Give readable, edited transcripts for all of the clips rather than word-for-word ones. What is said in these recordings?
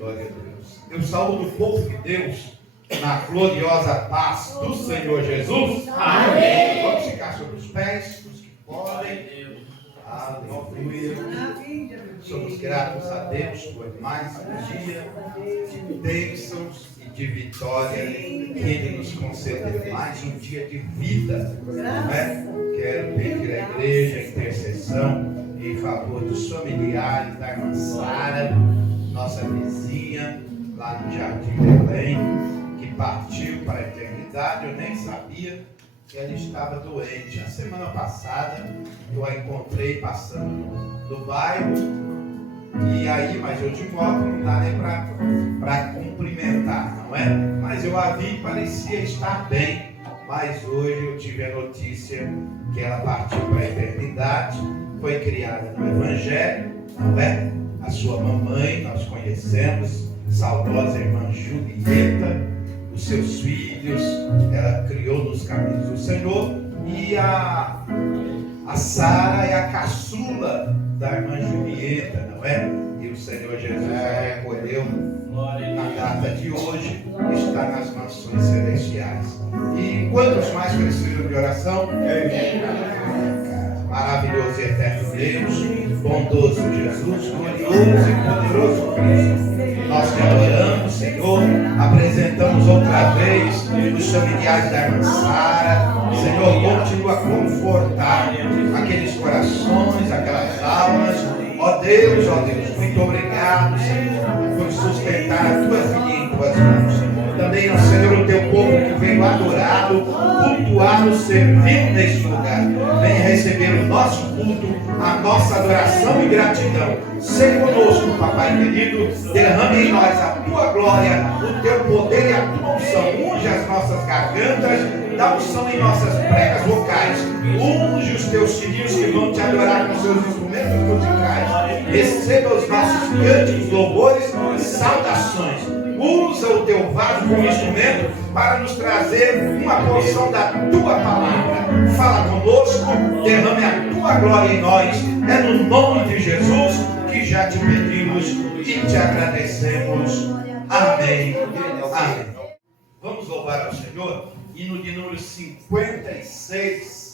Glória a Deus. Eu saúdo o povo de Deus na gloriosa paz do Senhor Jesus. Amém. Vamos ficar sobre os pés, os que podem. Aleluia. Somos gratos a Deus por mais um dia de bênçãos e de vitória que Ele nos concedeu. Mais um dia de vida. Não é? Quero pedir à igreja intercessão em favor dos familiares da irmã Sara, nossa vizinha lá no Jardim Belém, que partiu para a eternidade. Eu nem sabia que ela estava doente. Na semana passada eu a encontrei passando no bairro, e aí, mas eu de moto não dá nem para cumprimentar, não é? Mas eu a vi e parecia estar bem. Mas hoje eu tive a notícia que ela partiu para a eternidade. Foi criada no Evangelho, não é? A sua mamãe nós conhecemos, saudosa irmã Julieta, os seus filhos, ela criou nos caminhos do Senhor. E a Sara é a caçula da irmã Julieta, não é? E o Senhor Jesus a recolheu na data de hoje, está nas mansões celestiais. E quantos mais precisam de oração? Maravilhoso e eterno Deus, bondoso Jesus, glorioso e poderoso Cristo, nós te adoramos, Senhor. Apresentamos outra vez os familiares da irmã Sara. Senhor, continua a confortar aqueles corações, aquelas almas. Ó Deus, muito obrigado, Senhor, por sustentar a tua filha em tuas mãos. Também, ó Senhor, o teu povo que veio adorá-lo, cultuá-lo, servir neste lugar. Venha receber o nosso culto, a nossa adoração e gratidão. Seja conosco, Papai querido, derrame em nós a tua glória, o teu poder e a tua unção. Unge as nossas gargantas, dá unção em nossas pregas vocais. Unge os teus filhos que vão te adorar com seus instrumentos musicais. Receba os nossos cânticos, louvores e saudações. Usa o teu vaso como instrumento para nos trazer uma porção da tua palavra. Fala conosco, derrame a tua glória em nós. É no nome de Jesus que já te pedimos e te agradecemos. Amém. Amém. Vamos louvar ao Senhor. Hino de número 56.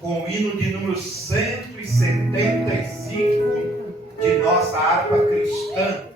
com o hino de número 175 de nossa harpa cristã.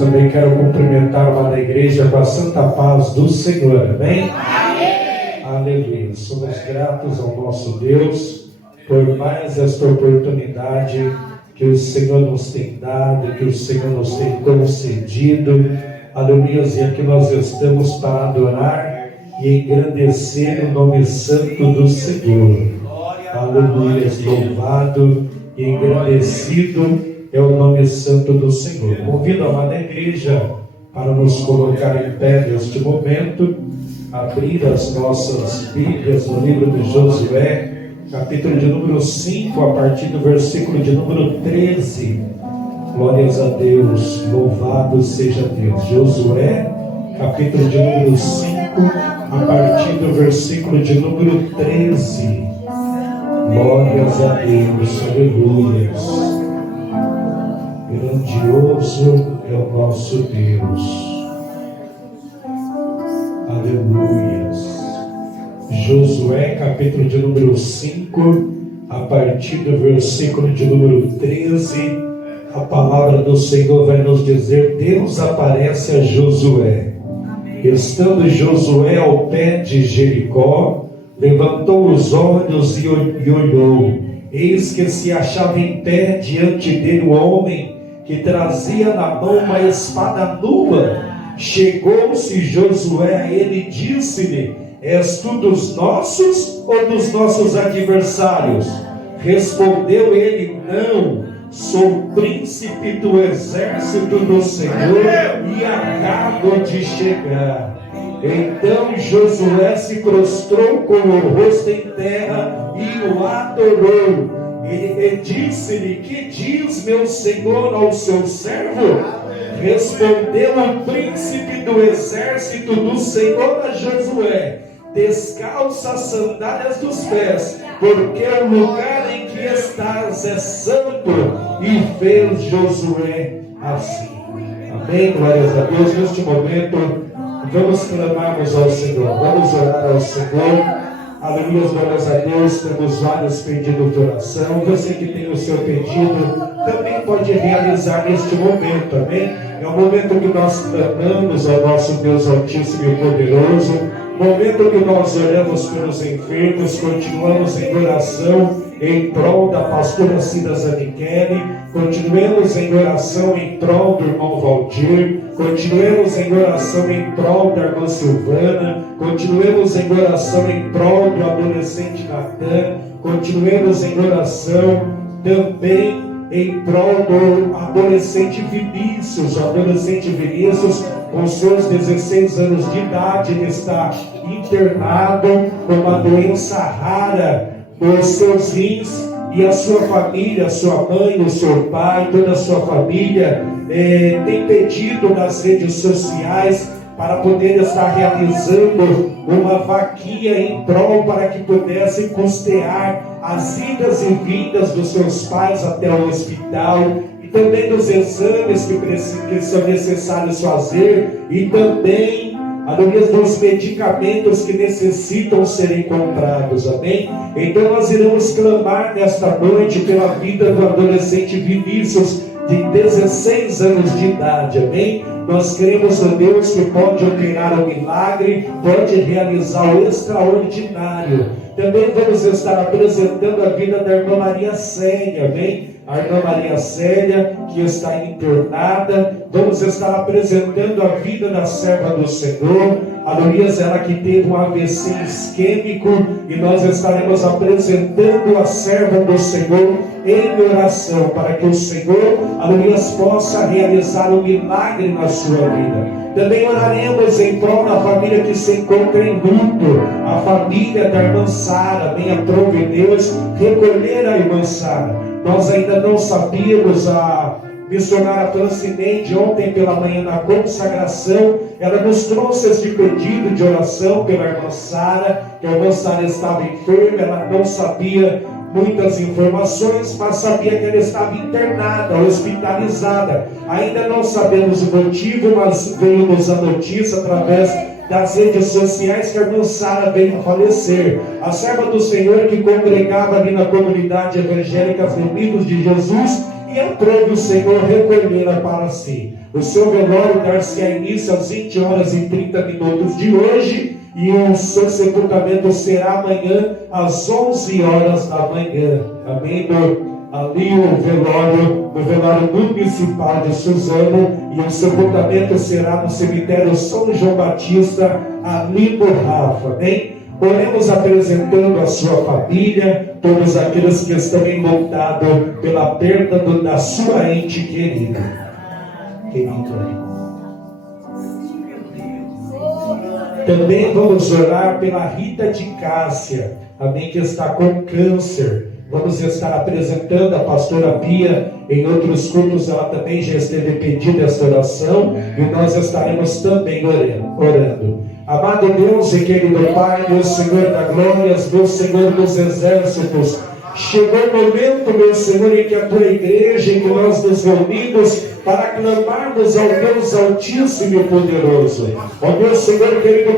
Também quero cumprimentar lá na igreja com a santa paz do Senhor, amém? Amém. Aleluia. Somos gratos ao nosso Deus por mais esta oportunidade que o Senhor nos tem dado, que o Senhor nos tem concedido. Aleluia. E aqui nós estamos para adorar e engrandecer o nome santo do Senhor. Aleluia. Louvado e engrandecido é o nome santo do Senhor. Convido a amada igreja para nos colocar em pé neste momento, abrir as nossas Bíblias no livro de Josué, capítulo de número 5, a partir do versículo de número 13. Glórias a Deus, louvado seja Deus. Josué, capítulo de número 5, a partir do versículo de número 13. Glórias a Deus, aleluia. Grandioso é o nosso Deus. Aleluia. Josué, capítulo de número 5, a partir do versículo de número 13, a palavra do Senhor vai nos dizer: Deus aparece a Josué. Estando Josué ao pé de Jericó, levantou os olhos e olhou. Eis que se achava em pé diante dele um homem que trazia na mão uma espada nua, Chegou-se Josué a ele e disse-lhe: És tu dos nossos ou dos nossos adversários? Respondeu ele: Não, sou príncipe do exército do Senhor e acabo de chegar. Então Josué se prostrou com o rosto em terra e o adorou. E disse-lhe: Que diz meu senhor ao seu servo? Respondeu o príncipe do exército do Senhor a Josué: Descalça as sandálias dos pés, porque o lugar em que estás é santo. E fez Josué assim. Amém, glórias a Deus. Neste momento, vamos clamarmos ao Senhor, vamos orar ao Senhor. Aleluia, glórias a Deus. Temos vários pedidos de oração. Você que tem o seu pedido também pode realizar neste momento, amém? É o momento que nós clamamos ao nosso Deus Altíssimo e Poderoso, momento que nós oramos pelos enfermos, continuamos em oração em prol da pastora Cida Zanichelli, continuemos em oração em prol do irmão Valdir, continuemos em oração em prol da irmã Silvana, continuemos em oração em prol do adolescente Natan, continuemos em oração também em prol do adolescente Vinícius. O adolescente Vinícius, com seus 16 anos de idade, ele está internado com uma doença rara nos seus rins, e a sua família, a sua mãe, o seu pai, toda a sua família tem pedido nas redes sociais para poder estar realizando uma vaquinha em prol para que pudessem custear as idas e vindas dos seus pais até o hospital, e também dos exames que são necessários fazer, e também dos medicamentos que necessitam ser encontrados, amém? Então nós iremos clamar nesta noite pela vida do adolescente Vinícius, de 16 anos de idade, amém? Nós cremos no Deus que pode operar o milagre, pode realizar o extraordinário. Também vamos estar apresentando a vida da irmã Maria Célia, amém? A irmã Maria Célia, que está internada. Vamos estar apresentando a vida da serva do Senhor, aleluia, ela que teve um AVC isquêmico, e nós estaremos apresentando a serva do Senhor em oração, para que o Senhor, aleluia, possa realizar um milagre na sua vida. Também oraremos em prol da família que se encontra em luto, a família da irmã Sara. Venha prove Deus recolher a irmã Sara. Nós ainda não sabíamos, a missionária Francineide ontem pela manhã na consagração, ela nos trouxe este pedido de oração pela irmã Sara, que a irmã Sara estava enferma, ela não sabia muitas informações, mas sabia que ela estava internada, hospitalizada. Ainda não sabemos o motivo, mas veio-nos a notícia através das redes sociais que a irmã Sara veio a falecer. A serva do Senhor que congregava ali na comunidade evangélica Amigos de Jesus, e aprove o Senhor recolhê-la para si. O seu velório dar-se-á início às 20h30 de hoje, e o seu sepultamento será amanhã às 11h da manhã. Amém? Ali no velório municipal de Suzano, e o sepultamento será no cemitério São João Batista, ali no Rafa. Amém? Oremos apresentando a sua família, todos aqueles que estão enlutados pela perda da sua ente querida. Também vamos orar pela Rita de Cássia, amém, que está com câncer. Vamos estar apresentando a pastora Pia. Em outros cultos ela também já esteve pedindo esta oração, e nós estaremos também orando. Amado Deus e querido Pai, meu Senhor da glória, meu Senhor dos exércitos, chegou o momento, meu Senhor, em que a tua igreja, em que nós nos reunimos para clamarmos ao Deus Altíssimo e Poderoso. Ó meu Senhor querido,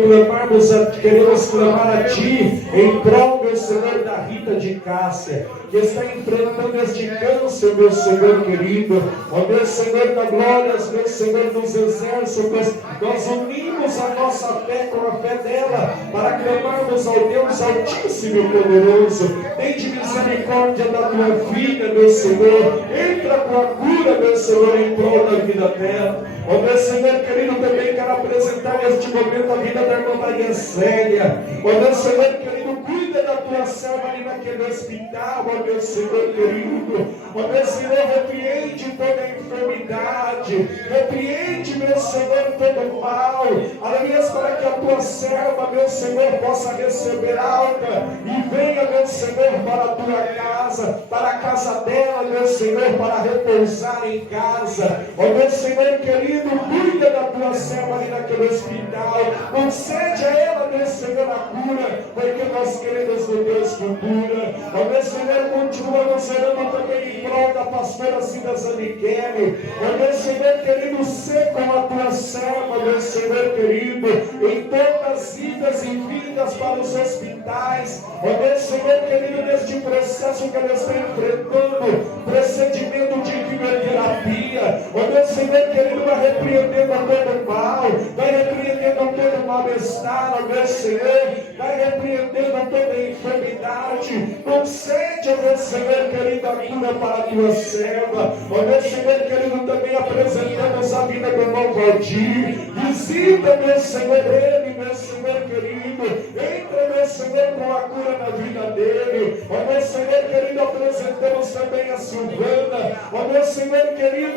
queremos clamar a Ti em prol, meu Senhor, da Rita de Cássia, que está enfrentando este câncer, meu Senhor querido. Ó meu Senhor da glória, meu Senhor dos exércitos, nós unimos a nossa fé com a fé dela para clamarmos ao Deus Altíssimo e Poderoso. Tem de misericórdia da tua filha, meu Senhor. Entra com a cura, meu Senhor, em prol da vida dela. Ó meu Senhor querido, também quero apresentar neste momento a vida da irmã Maria Célia. Ó meu Senhor querido, cuida da tua serva ali naquele hospital, ó meu Senhor querido. Ó meu Senhor, repreende toda a enfermidade, repreende, meu Senhor, todo o mal. Aleluia, para que a tua serva, meu Senhor, possa receber alta e venha, meu Senhor, para a tua casa, para a casa dela, meu Senhor, para repousar em casa. Ó meu Senhor querido, cuida da tua serva ali naquele hospital, concede a ela, meu Senhor, a cura, porque nós queremos o Deus que cura. Ó meu Senhor, continua nos orando também em prol da pastora Cida Zanichele. Ó meu Senhor querido, sê com a tua serva, meu Senhor querido, em todas as idas e vindas para os hospitais. Ó meu Senhor querido, neste processo que ela está enfrentando, procedimento de quimioterapia. Ó meu Senhor querido, vai repreendendo todo o mal, vai repreendendo todo o mal-estar, ó meu Senhor, vai repreendendo toda a enfermidade. Concede, ó meu Senhor querido, a cura para a tua serva. Ó meu Senhor querido, também apresentamos a vida do irmão Valdir. Visita, meu Senhor, ele, meu Senhor querido, entra, meu Senhor, com a cura na vida dele. Ó meu Senhor querido, apresentamos também a Silvana. Ó meu Senhor querido,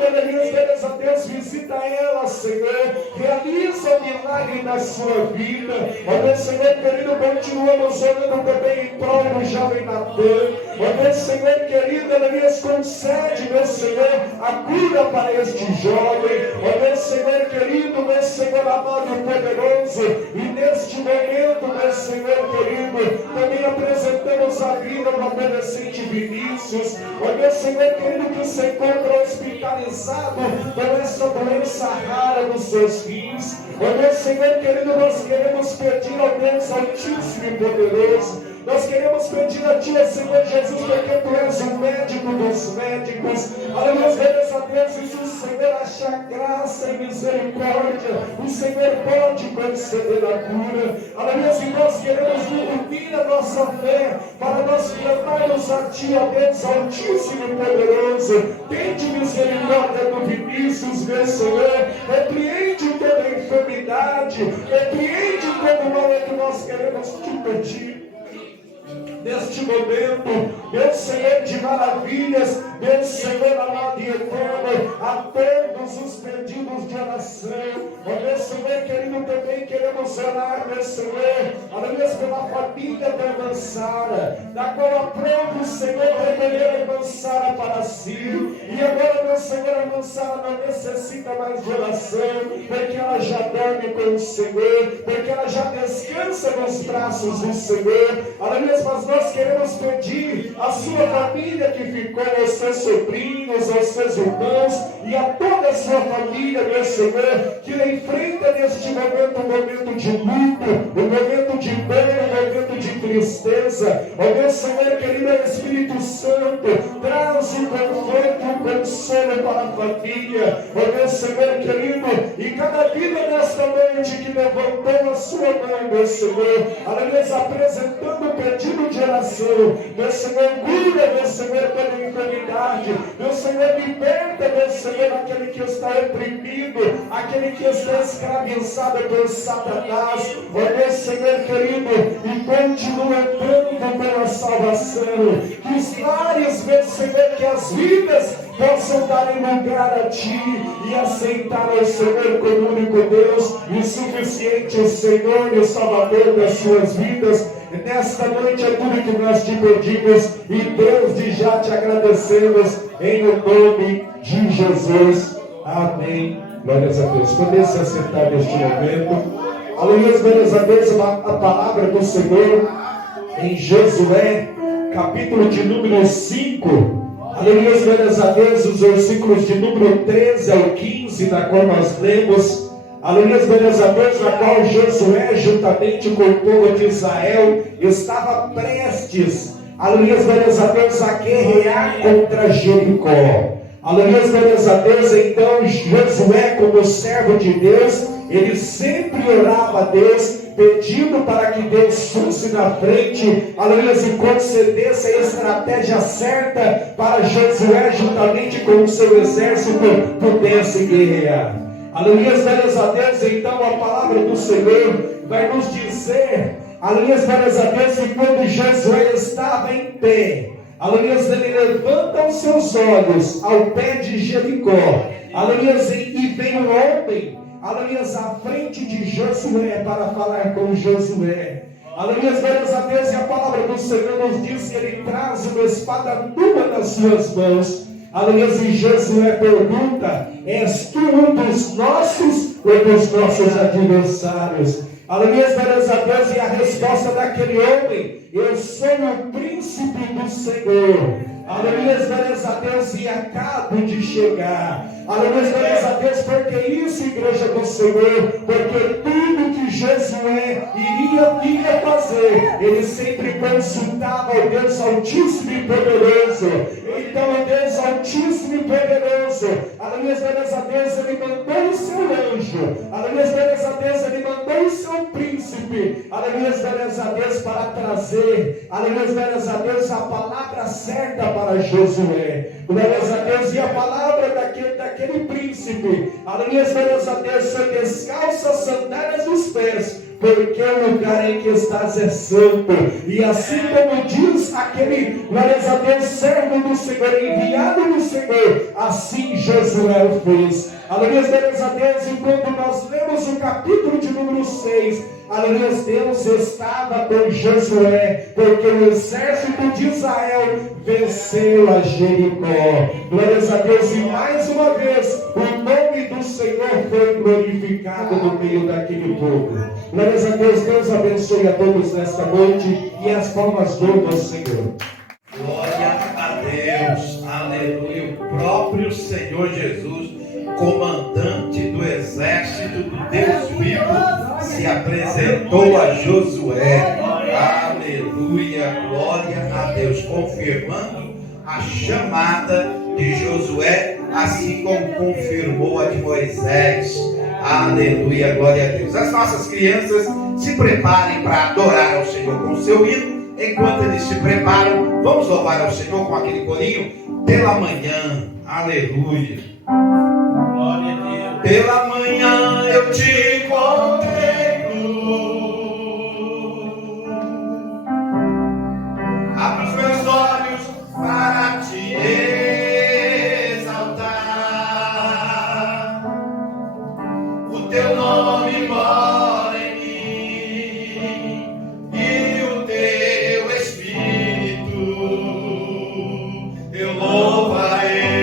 graças a Deus, visita ela, Senhor, realiza o milagre na sua vida. Ó meu Senhor querido, continuamos orando também em prol do jovem Natan. Ó meu Senhor querido, Deus, concede, meu Senhor, a cura para este jovem. Ó meu Senhor querido, meu Senhor amado e poderoso, e neste momento, meu Senhor querido, também apresentamos a vida do adolescente Vinícius. Ó meu Senhor querido, que se encontra hospitalizado por essa doença rara nos seus rins. Ó meu Senhor querido, nós queremos pedir ao Deus Altíssimo e Poderoso, nós queremos pedir a Ti, Senhor Jesus, porque Tu és o médico dos médicos. Aleluia, graças a Deus, e se o Senhor achar graça e misericórdia, o Senhor pode conceder a cura. Aleluia, e nós queremos unir a nossa fé para nós clamarmos a Ti, ó Deus Altíssimo e Poderoso. Tende misericórdia do Vinícius, meu Senhor. Repreende toda a enfermidade, repreende todo o mal que nós queremos Te pedir. Neste momento, meu Senhor de maravilhas, meu Senhor amado e eterno, a todos os pedidos de oração, ó meu Senhor querido, também queremos orar, meu Senhor, aleluia, pela família da irmã Sara, da qual aprova o Senhor recolher a irmã Sara para si, e agora, meu Senhor, a irmã Sara não necessita mais de oração, porque ela já dorme com o Senhor, porque ela já descansa nos braços do Senhor, aleluia, mas nós queremos pedir à sua família que ficou, aos seus sobrinhos, aos seus irmãos e a toda a sua família, meu Senhor, que enfrenta neste momento um momento de luto, um momento de dor, um momento de tristeza. Ó meu Senhor querido, Espírito Santo, traz o conforto, o consolo para a família. Ó meu Senhor querido, e cada vida nesta noite que levantou a sua mão, meu Senhor, aleluia, apresentando o pedido de oração, meu Senhor, cura, meu Senhor, toda enfermidade, meu Senhor, liberta, meu Senhor, aquele que está oprimido, aquele que está escravizado por Satanás, ó meu Senhor querido, e continua entrando pela salvação, que os lares, meu Senhor, que as vidas possam dar lugar a Ti e aceitar o Senhor como único Deus e suficiente, o Senhor e o Salvador das suas vidas. Nesta noite é tudo que nós te pedimos e Deus de já te agradecemos em o nome de Jesus. Amém. Glórias a Deus. Poder se assentar neste momento. Aleluia, glórias a Deus. A palavra do Senhor em Josué, capítulo de número 5. Aleluia, glórias a Deus, os versículos de número 13 ao 15, na qual nós lemos. Aleluia, glórias a Deus, na qual Josué, juntamente com o povo de Israel, estava prestes, aleluia, glórias a Deus, a guerrear contra Jericó. Aleluia, glórias a Deus. Então Josué, como servo de Deus, ele sempre orava a Deus pedindo para que Deus fosse na frente, aleluia, e concedesse a estratégia certa para Josué, juntamente com o seu exército, pudesse guerrear. Aleluia, glórias a Deus. Então a palavra do Senhor vai nos dizer, aleluia, glórias a Deus, que quando Josué estava em pé, aleluia, ele levanta os seus olhos ao pé de Jericó, aleluia, e vem um homem, aleluia, à frente de Josué para falar com Josué. Aleluia, glórias a Deus. E a palavra do Senhor nos diz que ele traz uma espada nua nas suas mãos. Aleluia, e Josué pergunta: és tu um dos nossos ou dos nossos adversários? Aleluia, glórias a Deus. E a resposta daquele homem: eu sou o príncipe do Senhor. Aleluia, glórias a Deus. E acabo de chegar. Aleluia, glórias a Deus. Porque isso, igreja do Senhor, porque tudo que Josué iria fazer, ele sempre consultava o Deus Altíssimo e Poderoso. Então o Deus Altíssimo e Poderoso, aleluia, glórias a Deus, ele mandou o seu anjo, aleluia, glórias a Deus, ele mandou o seu príncipe, aleluia, glórias a Deus, para trazer, aleluia, glórias a Deus, a palavra certa para Josué. Glórias a Deus. E a palavra daquele príncipe, aleluia, glórias a Deus, foi: descalça as sandálias dos pés, porque o lugar em que estás é santo. E assim como diz aquele, glórias a Deus, servo do Senhor, enviado do Senhor, assim Josué o fez. Aleluia, glórias a Deus. E quando nós lemos o capítulo de número 6, aleluia, Deus estava com Josué, porque o exército de Israel venceu a Jericó. Glórias a Deus. E mais uma vez o nome do Senhor foi glorificado no meio daquele povo. Glórias a Deus. Deus abençoe a todos nesta noite, e as palmas dou ao Senhor. Glória a Deus, aleluia. O próprio Senhor Jesus, comandante do exército do Deus vivo, se apresentou a Josué. Aleluia, glória a Deus, confirmando a chamada de Josué, assim como confirmou a de Moisés. Aleluia, glória a Deus. As nossas crianças se preparem para adorar ao Senhor com o seu hino. Enquanto eles se preparam, vamos louvar ao Senhor com aquele corinho: pela manhã. Aleluia. Glória a Deus. Pela manhã eu te contemplo, abro os meus olhos para te exaltar, o teu nome mora em mim e o teu Espírito eu louvarei.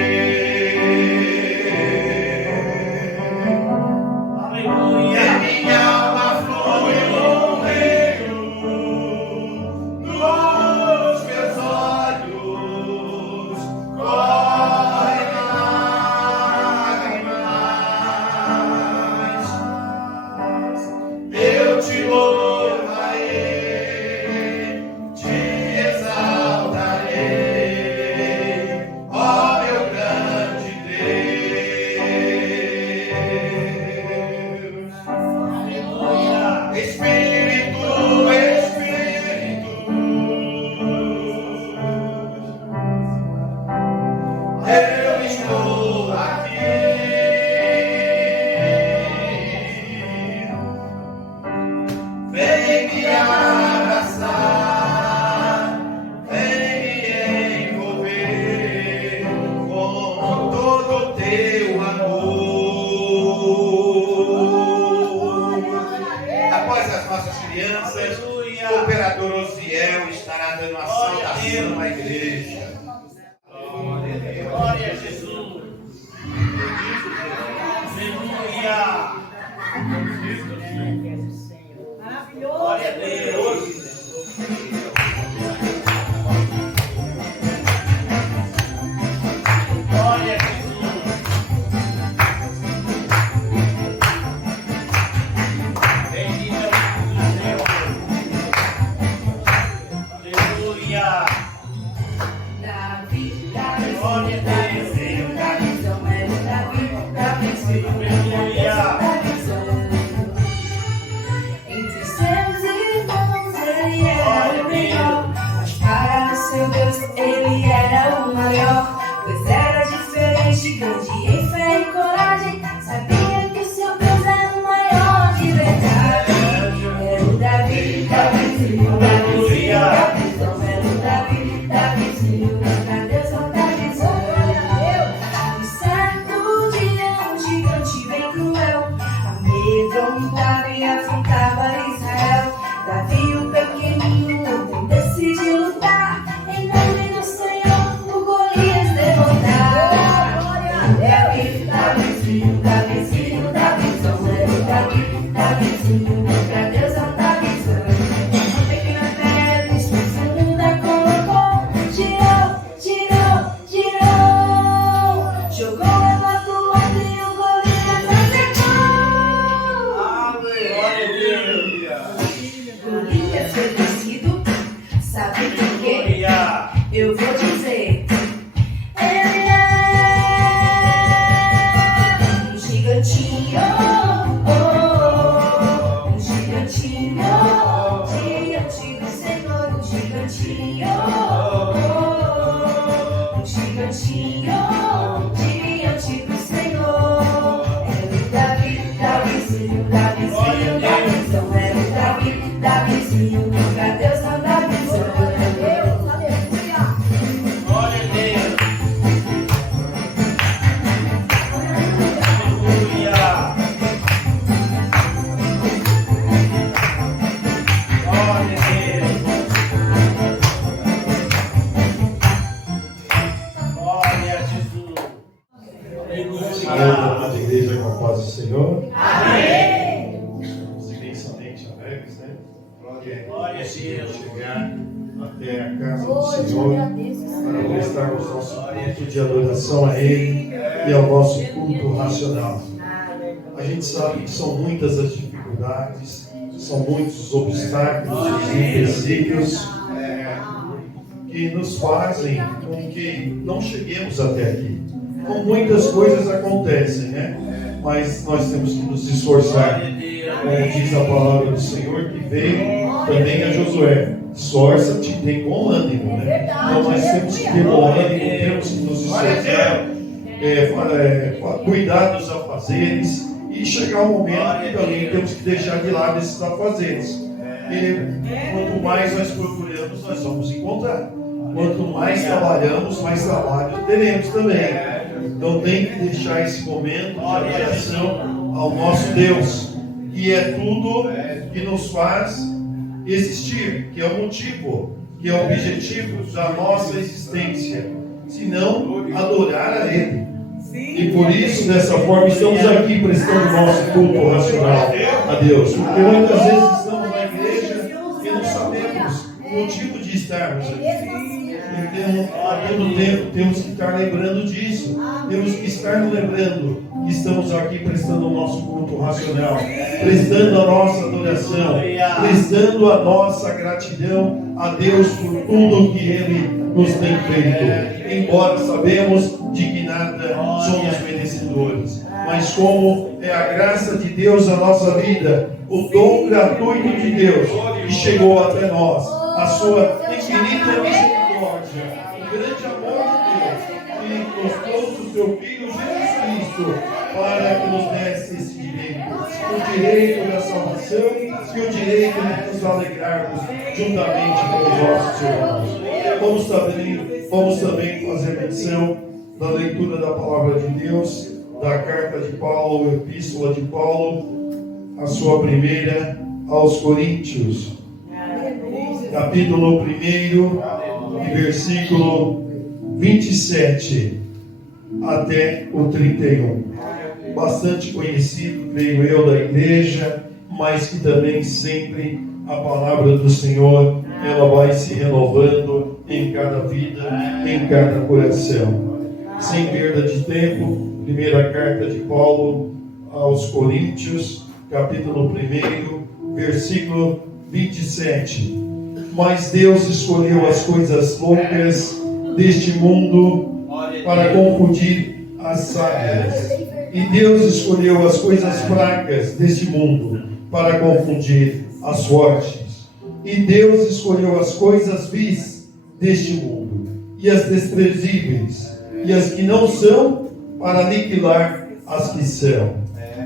Jogou ela pro alto e o Golias acertou. Glória a Deus. Golias foi vencido, sabe por quê? Glória. Eu vou dizer. Ele é um gigantinho, um gigantinho, diante do Senhor, um gigantinho, um gigantinho, diante do Senhor. É o Davizinho, Davizinho, Davizão, é o Davizinho, nunca Deus não dá visão. Glória a Deus. Aleluia. Glória a Deus. Glória a Jesus. Senhor, amada igreja, com a paz do Senhor. Amém. Estamos imensamente alegres, né? Glória a Deus. Chegar até a casa do Senhor para prestarmos nosso culto de adoração a Ele e ao nosso culto racional. A gente sabe que são muitas as dificuldades, são muitos os obstáculos, os empecilhos que nos fazem com que não cheguemos até aqui. Então, muitas coisas acontecem, né? Mas nós temos que nos esforçar. Como diz a palavra do Senhor, que veio também a Josué: esforça-te, tem bom ânimo, né? Então nós temos que ter bom ânimo, temos que nos esforçar, cuidar dos afazeres, e chegar um momento que também temos que deixar de lado esses afazeres. E quanto mais nós procuramos, nós vamos encontrar. Quanto mais trabalhamos, mais trabalho teremos também. Então tem que deixar esse momento de adoração ao nosso Deus, que é tudo que nos faz existir, que é o motivo, que é o objetivo da nossa existência, senão adorar a Ele. E por isso, dessa forma, estamos aqui prestando nosso culto racional a Deus, porque muitas vezes estamos na igreja e não sabemos o motivo de estarmos aqui. Então, a todo tempo temos que estar lembrando disso. Temos que estar nos lembrando que estamos aqui prestando o nosso culto racional, prestando a nossa adoração, prestando a nossa gratidão a Deus por tudo que Ele nos tem feito. Embora sabemos de que nada somos merecedores, mas como é a graça de Deus na nossa vida, o dom gratuito de Deus que chegou até nós, a sua infinita misericórdia, o grande amor de Deus que nos trouxe o seu Filho Jesus Cristo para que nos desse esse direito, o direito da salvação e o direito de nos alegrarmos juntamente com os nossos irmãos. Vamos também fazer menção da leitura da palavra de Deus, da carta de Paulo, a epístola de Paulo, a sua primeira aos Coríntios, capítulo 1, versículo 27 até o 31. Bastante conhecido, creio eu, da igreja, mas que também sempre a palavra do Senhor, ela vai se renovando em cada vida, em cada coração. Sem perda de tempo, primeira carta de Paulo aos Coríntios, capítulo 1, versículo 27. Mas Deus escolheu as coisas loucas deste mundo para confundir as sábias. E Deus escolheu as coisas fracas deste mundo para confundir as fortes. E Deus escolheu as coisas vis deste mundo, e as desprezíveis, e as que não são, para aniquilar as que são,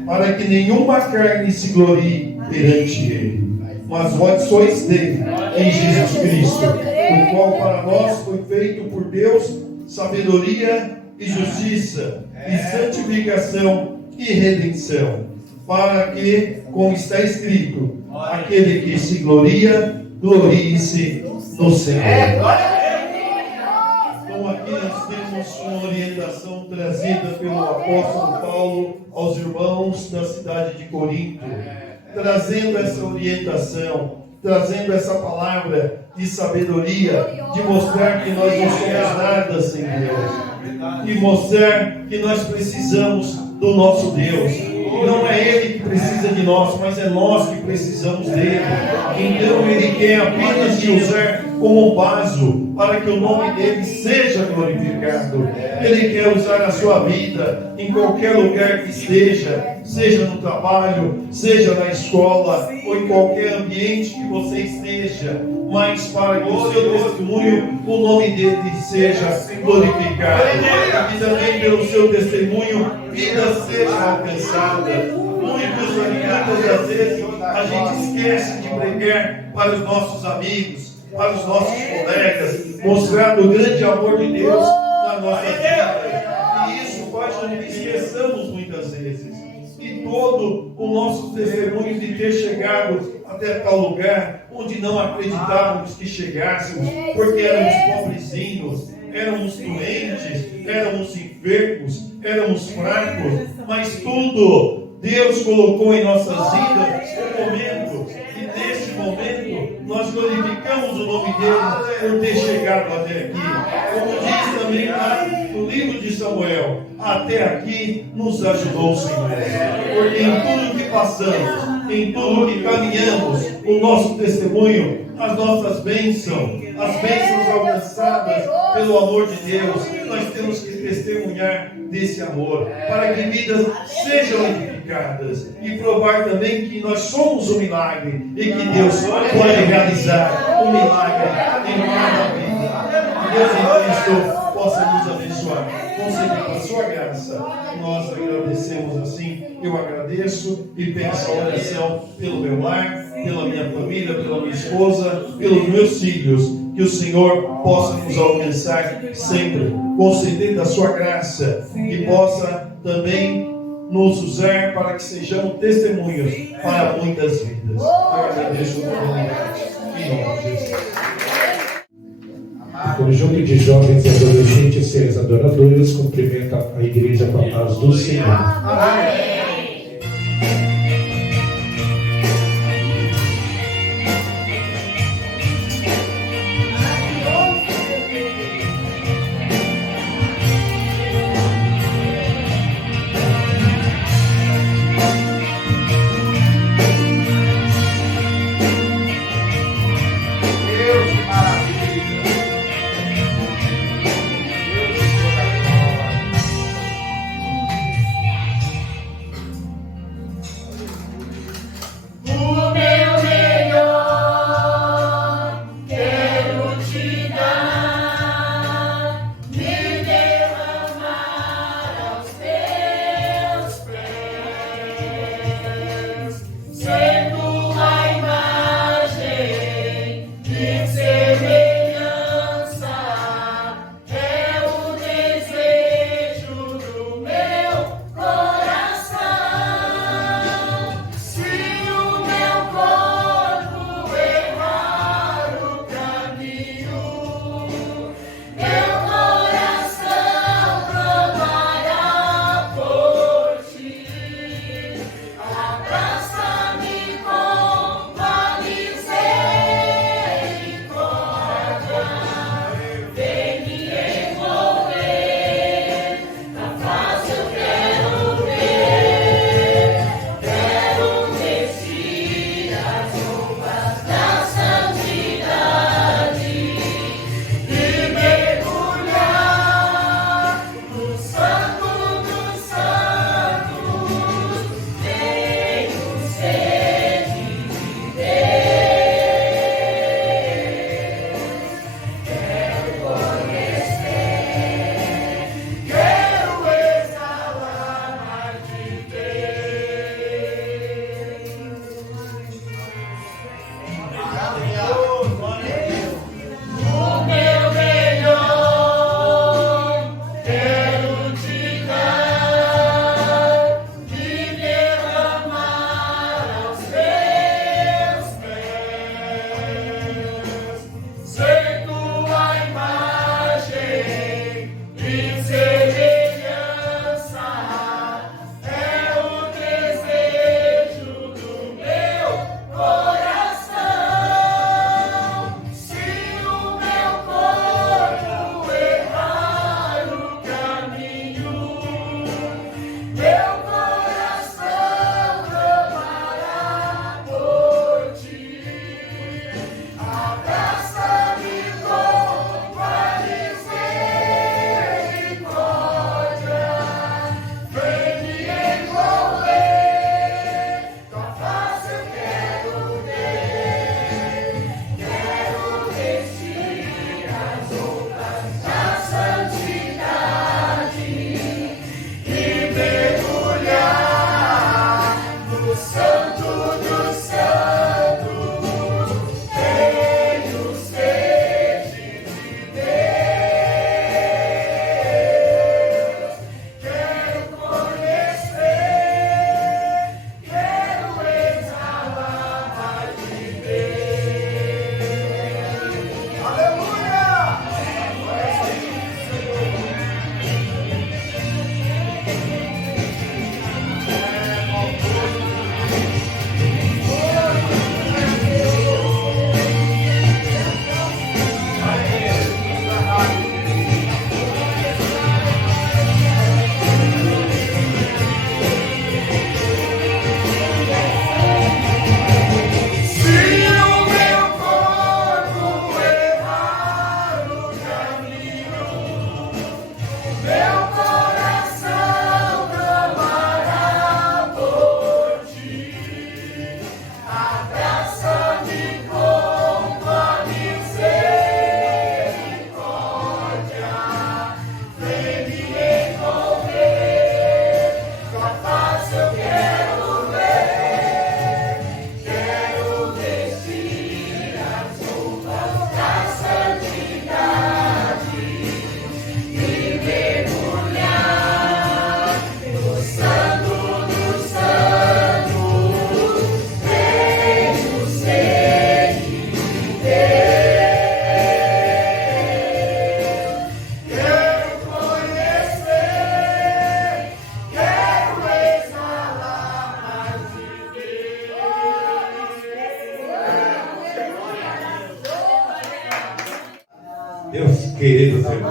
para que nenhuma carne se glorie perante Ele. Mas vós sois dele, em Jesus Cristo, o qual para nós foi feito por Deus sabedoria e justiça, e santificação e redenção, para que, como está escrito, aquele que se gloria, glorie-se no Senhor. Então aqui nós temos uma orientação trazida pelo apóstolo Paulo aos irmãos da cidade de Corinto, trazendo essa orientação, trazendo essa palavra de sabedoria, de mostrar que nós não somos nada sem Deus, e mostrar que nós precisamos do nosso Deus. E não é Ele que precisa de nós, mas é nós que precisamos dele. Então Ele quer apenas te usar como vaso para que o nome dele seja glorificado. Ele quer usar a sua vida em qualquer lugar que esteja, seja no trabalho, seja na escola ou em qualquer ambiente que você esteja, mas para que o seu testemunho, o nome dele seja glorificado. E também pelo seu testemunho, vidas sejam alcançadas. Muitas das vezes a gente esquece de pregar para os nossos amigos, para os nossos colegas, mostrando o grande amor de Deus na nossa vida. E isso faz com que esqueçamos muitas vezes. E todo o nosso testemunho de ter chegado até tal lugar onde não acreditávamos que chegássemos, porque éramos pobrezinhos, éramos doentes, éramos enfermos, éramos fracos, mas tudo Deus colocou em nossas vidas um momento, e nesse momento nós glorificamos o nome dele por ter chegado até aqui. Como diz também lá no livro de Samuel, até aqui nos ajudou o Senhor. Porque em tudo que passamos, em tudo que caminhamos, o nosso testemunho, as nossas bênçãos, as bênçãos alcançadas pelo amor de Deus, nós temos que testemunhar desse amor, para que vidas sejam edificadas e provar também que nós somos um milagre e que Deus pode realizar um milagre em cada vida. Que Deus em Cristo possa nos abençoar, concedendo a sua graça. Nós agradecemos assim. Eu agradeço e peço a oração pelo meu lar, pela minha família, pela minha esposa, pelos meus filhos, que o Senhor possa nos alcançar sempre, concedendo a sua graça, e possa também nos usar para que sejamos testemunhos para muitas vidas. Eu agradeço a oportunidade. Em nome de Jesus. O conjunto de jovens e adolescentes e seres adoradores cumprimenta a igreja com a paz do Senhor. Amém.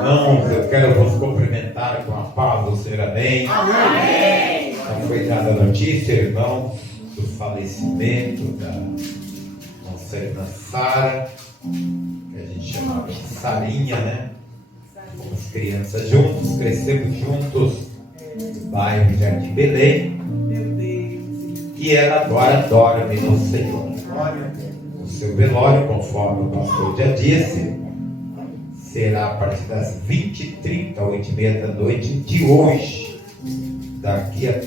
Irmãos, eu quero vos cumprimentar com a paz do Senhor. Amém. Amém. Já foi dada a notícia, irmãos, do falecimento da nossa irmã Sara, que a gente chamava de Sarinha, né? Fomos crianças juntos, crescemos juntos no bairro Jardim Belém. E ela agora dorme no Senhor. O seu velório, conforme o pastor já disse, será a partir das 20h30, 8h30 da noite de hoje. Daqui a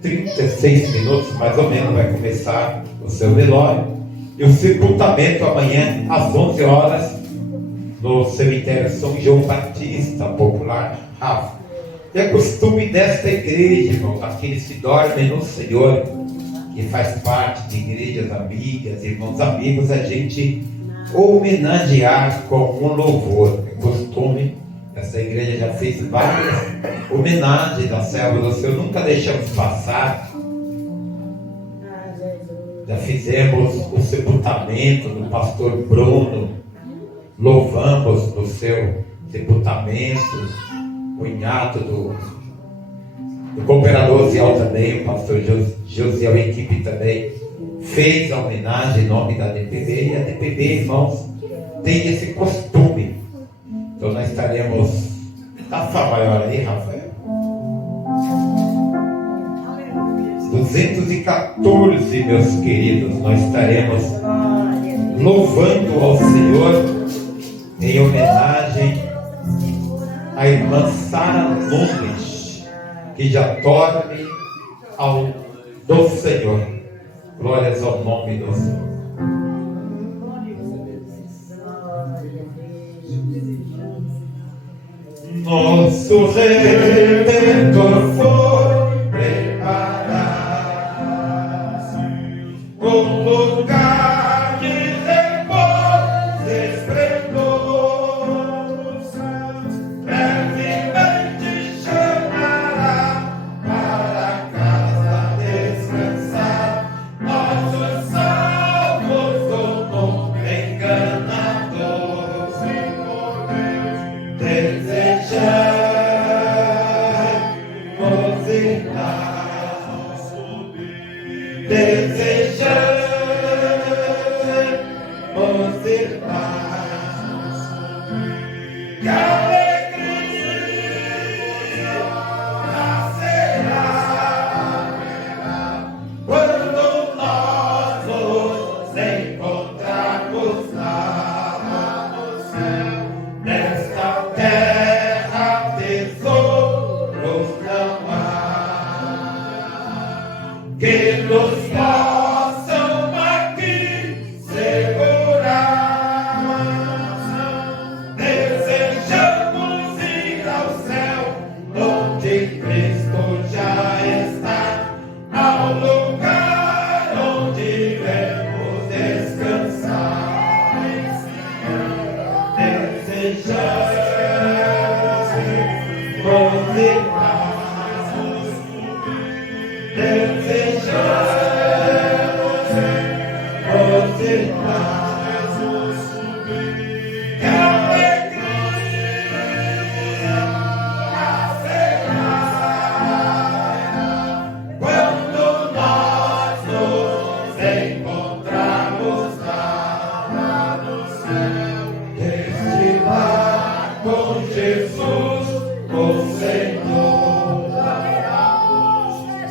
36 minutos, mais ou menos, vai começar o seu velório. E o sepultamento amanhã, às 11 horas, no cemitério São João Batista, popular Rafa. É costume desta igreja, irmão, aqueles que dormem no Senhor, que faz parte de igrejas amigas, irmãos amigos, a gente homenagear com um louvor. É costume, essa igreja já fez várias homenagens aos servos do Senhor, nunca deixamos passar. Já fizemos o sepultamento do pastor Bruno, louvamos no seu sepultamento, cunhado do cooperador Ziel também, o pastor Josiel, a equipe também fez a homenagem em nome da DPB, e a DPB, irmãos, tem esse costume. Então nós estaremos, tá Fá maior aí, Rafael? 214, meus queridos, nós estaremos louvando ao Senhor em homenagem à irmã Sara Nunes, que já dorme do Senhor. Glórias ao nome do Senhor. Nosso Redentor foi preparar um lugar de repouso, esplendor. Brevemente chamará para casa descansar. Nossos salvos do mundo enganador, Senhor Deus, desejamos irmãos, desejamos irmãos, que alegria nascerá quando nós nos encontrarmos lá no céu. Nesta terra tesouros não há que nos possam aqui segurar. Desejamos ir ao céu, onde Cristo já está, ao lugar onde iremos descansar. Desejamos irmãos, desejamos irmãos, que alegria nascerá quando nós nos encontrarmos lá no céu. Estivar com Jesus, o Senhor.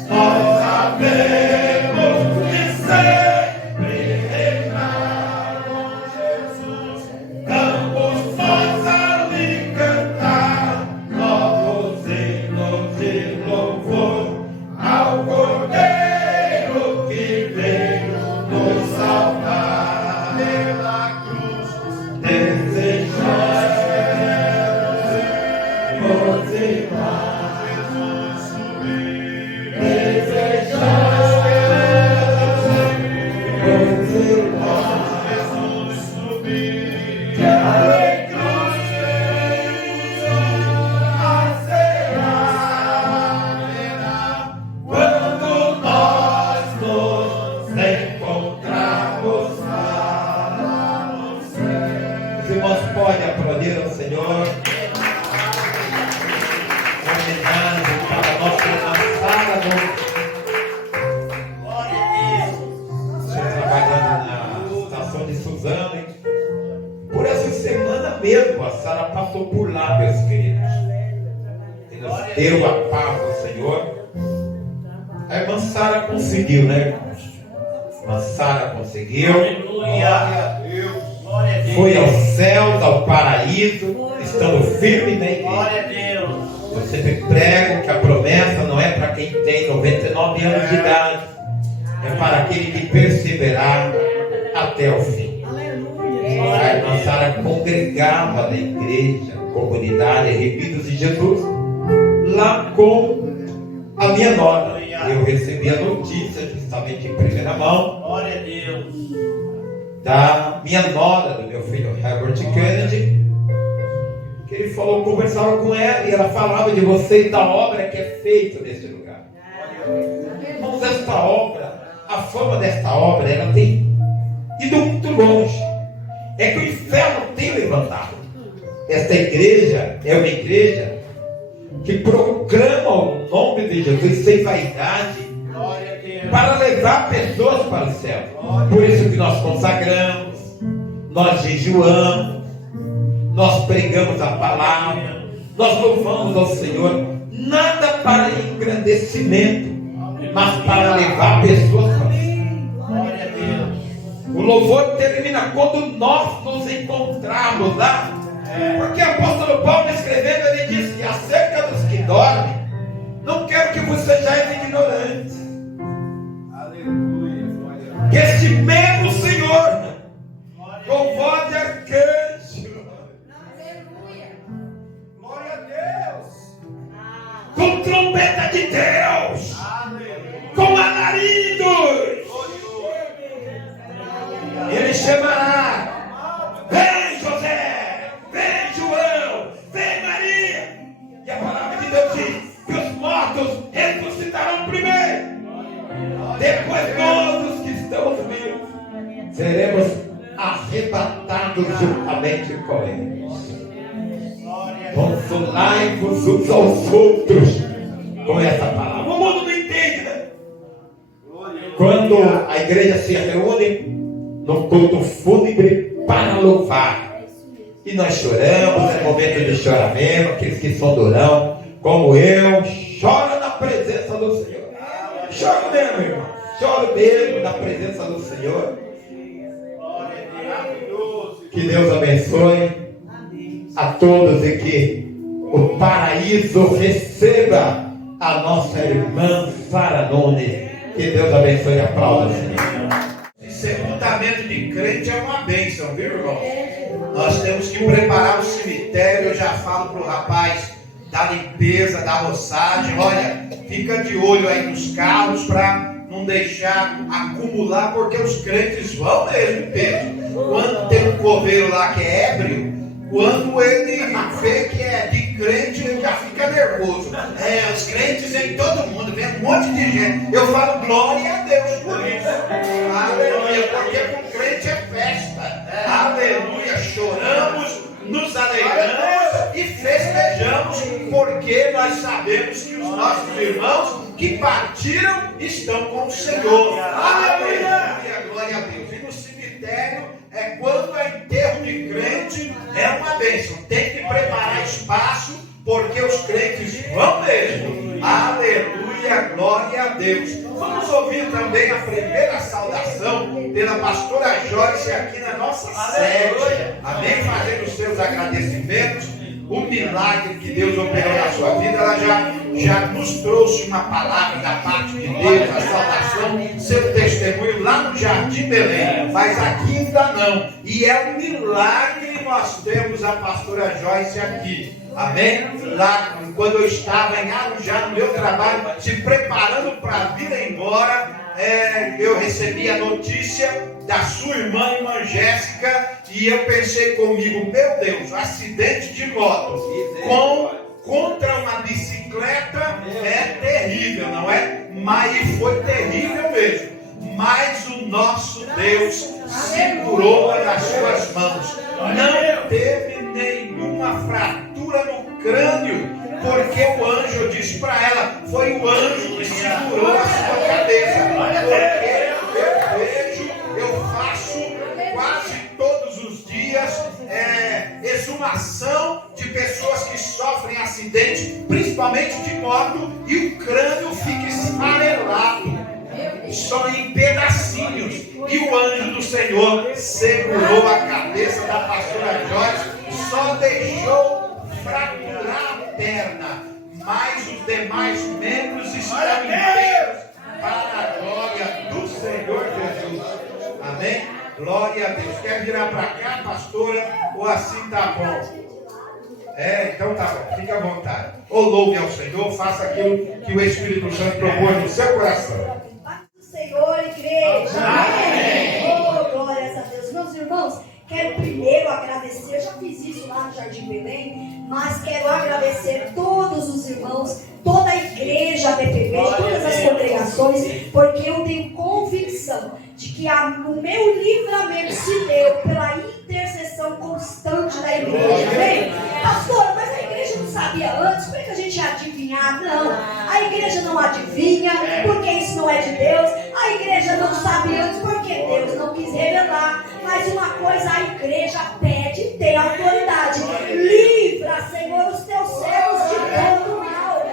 Nós sabemos que sempre reinar com Jesus. Vamos nós ali cantar novos hinos de louvor ao Cordeiro que veio nos salvar pela cruz. Desejamos irmãos, desejamos irmãos, que alegria nascerá quando nós nos encontrarmos lá no Homenagem para a nossa irmã Sara Glória a Deus. trabalhando na estação de Suzano. Por essa semana mesmo, a Sara passou por lá, meus queridos. E nos deu a paz do Senhor. A irmã Sara conseguiu, né, irmãos? A irmã Sara conseguiu. Aleluia. Glória a Deus. Foi ao céu, ao paraíso, estando firme na igreja. Glória a Deus. Eu sempre prego que a promessa não é para quem tem 99 anos de idade, é para aquele que perseverar até o fim. A irmã Sara congregava na igreja, comunidade Remidos de Jesus, lá com a minha nora. Eu recebi a notícia, justamente em primeira mão, Glória a Deus. da minha nora, do meu filho Herbert Kennedy, que ele falou, conversava com ela e ela falava de você e da obra que é feita nesse lugar. Irmãos, esta obra, a fama desta obra, ela tem ido muito longe. É que o inferno tem levantado. Esta igreja é uma igreja que proclama o nome de Jesus sem vaidade, Glória a Deus. para levar pessoas para o céu. Por isso que nós consagramos, nós jejuamos, nós pregamos a palavra, nós louvamos ao Senhor, nada para engrandecimento, mas para levar pessoas para o céu. Glória a Deus. O louvor termina quando nós nos encontramos lá. Porque o apóstolo Paulo escrevendo, ele diz que acerca dos que dormem, não quero que você sejais ignorantes. Que este mesmo Senhor, com voz de arcanjo, glória a Deus, com trombeta de Deus, com alaridos, ele chamará: vem José, vem João, vem Maria. E a palavra de Deus diz que os mortos ressuscitarão primeiro. Depois nós, os que estamos vivos, seremos arrebatados juntamente com eles. Consolai-vos uns aos outros com essa palavra. O mundo não entende, né? Quando a igreja se reúne no culto fúnebre para louvar, e nós choramos, é momento de chorar mesmo, aqueles que são durão, como eu, chora na presença do Senhor. Choro mesmo, irmão. Choro mesmo na presença do Senhor. Que Deus abençoe a todos e que o paraíso receba a nossa irmã Sara Nunes. Que Deus abençoe e aplauda o Senhor. Sepultamento de crente é uma bênção, viu, irmão? Nós temos que preparar o cemitério. Eu já falo para o rapaz da limpeza, da roçagem: olha, fica de olho aí nos carros para não deixar acumular, porque os crentes vão mesmo, Pedro. Quando tem um coveiro lá que é ébrio, quando ele vê que é de crente, ele já fica nervoso. Os crentes em todo mundo, vem um monte de gente. Eu falo glória a Deus por isso. Aleluia, porque com crente é festa. Aleluia, choramos, nos alegramos e festejamos, porque nós sabemos que os nossos irmãos que partiram estão com o Senhor. Aleluia, glória a Deus. E no cemitério é quando é enterro de crente, é uma bênção. Tem que preparar espaço, porque os crentes vão mesmo. Aleluia, glória a Deus. Vamos ouvir também a primeira saudação pela pastora Joyce aqui na nossa sede. Amém? Fazendo os seus agradecimentos. O milagre que Deus operou na sua vida, ela já nos trouxe uma palavra da parte de Deus, a salvação, seu testemunho lá no Jardim Belém, mas aqui ainda não. E é um milagre que nós temos a pastora Joyce aqui. Amém? Lá, quando eu estava em Arujá, no meu trabalho, se preparando para vir embora, eu recebi a notícia da sua irmã Jéssica, e eu pensei comigo: meu Deus, acidente de moto contra uma bicicleta é terrível, não é? Mas foi terrível mesmo. Mas o nosso Deus segurou nas suas mãos, não teve nenhuma fratura crânio, porque o anjo disse para ela, foi o anjo que segurou a sua cabeça, porque eu vejo, eu faço quase todos os dias exumação de pessoas que sofrem acidente, principalmente de moto, e o crânio fica esfarelado, só em pedacinhos, e o anjo do Senhor segurou a cabeça da pastora Joyce, só deixou fraturar a perna, mas os demais membros estão inteiros para a glória do Senhor Jesus. Amém? Glória a Deus. Quer virar para cá, pastora, ou assim tá bom? Então tá bom, fica à vontade. Ou louve ao Senhor, faça aquilo que o Espírito Santo propôs no seu coração. Paz do Senhor, igreja. Amém. Oh, glórias a Deus. Meus irmãos, quero primeiro agradecer, eu já fiz isso lá no Jardim Belém, mas quero agradecer todos os irmãos, toda a igreja BPB, todas as congregações, porque eu tenho convicção de que o meu livramento se deu pela intercessão constante da igreja. Amém? Pastora, mas a igreja não sabia antes, como é que a gente ia adivinhar? Não, a igreja não adivinha, porque isso não é de Deus. A igreja não sabe antes, porque Deus não quis revelar. Mas uma coisa a igreja pede e tem autoridade: livra, Senhor, os teus servos de todo mal.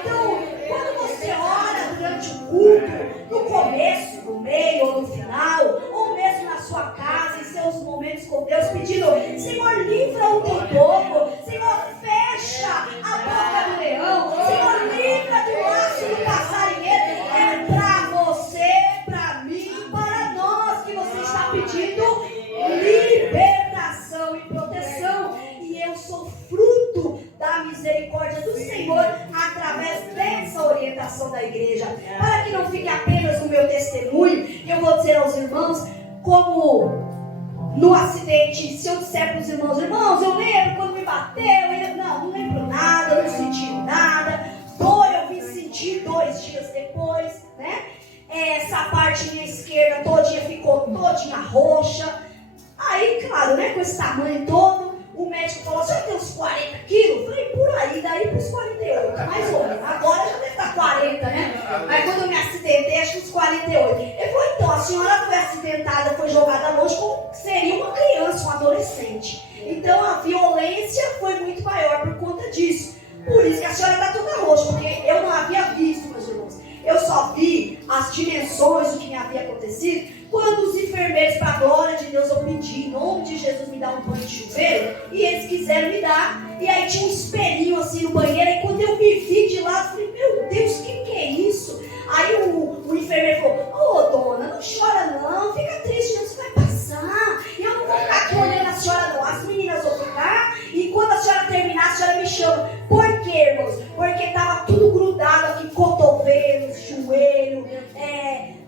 Então, quando você ora durante o culto, no começo, no meio ou no final, ou mesmo na sua casa, em seus momentos com Deus, pedindo: Senhor, livra o teu povo, Senhor, fecha a boca do leão, Senhor, livra do laço do passarinheiro. É para você, para mim, para nós que você está pedindo libertação e proteção. E eu sou fruto da misericórdia do Senhor através dessa orientação da igreja. Para que não fique apenas no meu testemunho, eu vou dizer aos irmãos, como no acidente, se eu disser para os irmãos: irmãos, eu lembro quando me bateu, não lembro nada, não senti nada, dor eu vim sentir 2 dias depois, né? Essa parte minha esquerda todinha ficou todinha roxa. Aí, claro, né, com esse tamanho todo, o médico falou: você tem uns 40 quilos? Eu falei: por aí, daí para os 48, mais ou menos. Agora já deve estar 40, né? Aí quando eu me acidentei, acho que uns 48. Ele falou: então, a senhora foi acidentada, foi jogada longe, como seria uma criança, um adolescente. Então a violência foi muito maior por conta disso. Por isso que a senhora está toda roxa, porque eu não havia visto, meus irmãos. Eu só vi as dimensões do que me havia acontecido quando os enfermeiros, para a glória de Deus, eu pedi, em nome de Jesus, me dá um banho de chuveiro, e eles quiseram me dar. E aí tinha um espelhinho assim no banheiro, e quando eu me vi de lado, eu falei: meu Deus, o que é isso? Aí o enfermeiro falou: ô dona, não chora não, fica triste, isso vai passar. E eu não vou ficar aqui olhando a senhora não, as meninas vão ficar, e quando a senhora terminar, a senhora me chama. Por quê, irmãos? Porque estava tudo grudado aqui, cotovelos, joelho,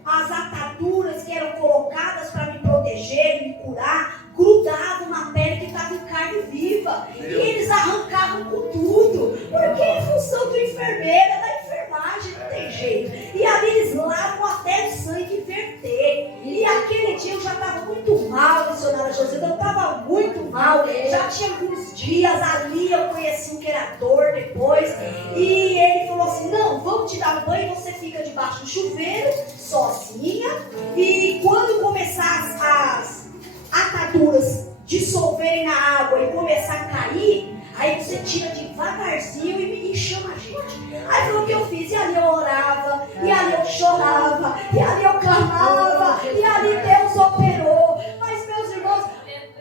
as ataduras que eram colocadas para me proteger, me curar, grudavam na pele que estava em carne viva. E eles arrancavam com tudo, porque é função do enfermeiro, da enfermagem, não tem jeito. E ali eles lavam até o sangue verter. E aquele dia eu já estava muito mal, missionária José, eu estava muito mal, já tinha alguns dias ali, eu conheci um que era dor depois, e ele falou assim: não, vamos te dar um banho, você fica debaixo do chuveiro, sozinha, e quando começar as ataduras dissolverem na água e começar a cair, aí você tira devagarzinho e chama a gente. Aí foi o que eu fiz, e ali eu orava, e ali eu chorava, e ali eu clamava, e ali Deus operou. Mas, meus irmãos,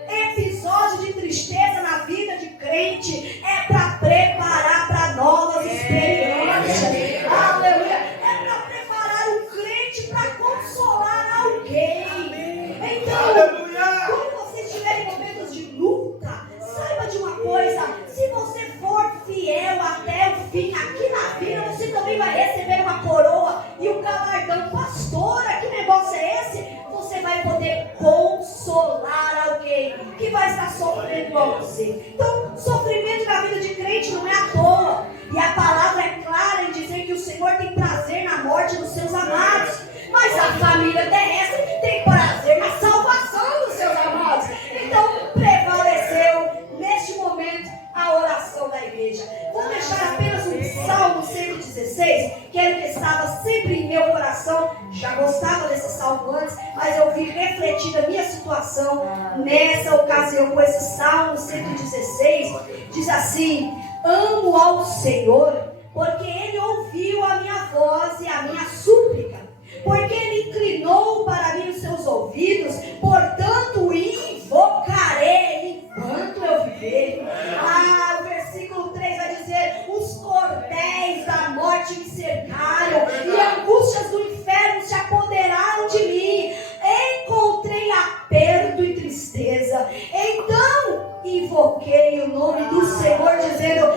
episódio de tristeza na vida de crente é para preparar para novas experiências. Aleluia! É para preparar o crente para consolar alguém. Então, quando você estiver em momentos de luta, saiba de uma coisa: se você for fiel até o fim aqui na vida, você também vai receber uma coroa e um galardão. Pastora, que negócio é esse? Você vai poder consolar alguém que vai estar sofrendo igual você. Então, sofrimento na vida de crente não é à toa. E a palavra é clara em dizer que o Senhor tem prazer na morte dos seus amados. Mas a família terrestre tem prazer na salvação dos seus amados. Então, prevaleceu neste momento a oração da igreja. igreja. Vou deixar apenas um Salmo 116, que era o que estava sempre em meu coração. Já gostava desse salmo antes, mas eu vi refletir a minha situação nessa ocasião com esse Salmo 116. Diz assim: amo ao Senhor, porque Ele ouviu a minha voz e a minha súplica, porque Ele inclinou para mim os seus ouvidos, portanto invocarei enquanto eu viver. O versículo 3 vai dizer: os cordéis da morte me cercaram, e angústias do inferno se apoderaram de mim. Encontrei aperto e tristeza, então invoquei o nome do Senhor, dizendo: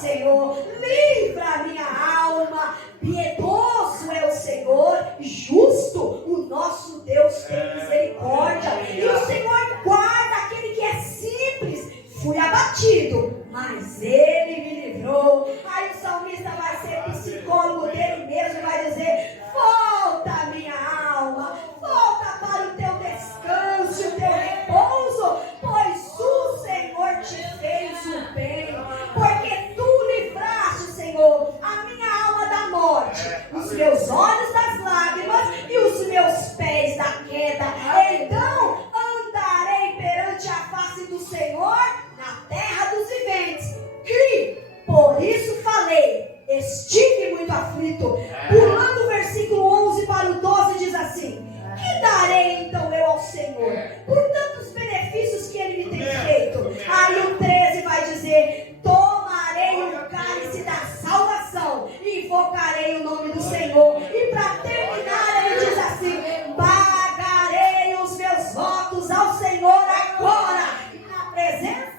Senhor, livra a minha alma. Piedoso é o Senhor, justo, o nosso Deus tem misericórdia, e o Senhor guarda aquele que é simples. Fui abatido, mas Ele me livrou. Aí o salmista vai ser psicólogo dele mesmo e vai dizer: volta minha alma, volta para o teu descanso, o teu repouso, pois o Senhor te fez o bem, porque tu livraste, Senhor, a minha alma da morte, os meus olhos das lágrimas e os meus pés da queda. Então andarei perante a face do Senhor na terra dos viventes. Criei, por isso falei, estive muito aflito. Pulando o versículo 11 para o 12, diz assim: que darei então eu ao Senhor por tantos benefícios que Ele me tem feito? Aí o 13 vai dizer: tomarei o cálice da salvação e invocarei o nome do Senhor. E para terminar ele diz assim: pagarei os meus votos ao Senhor agora, na presença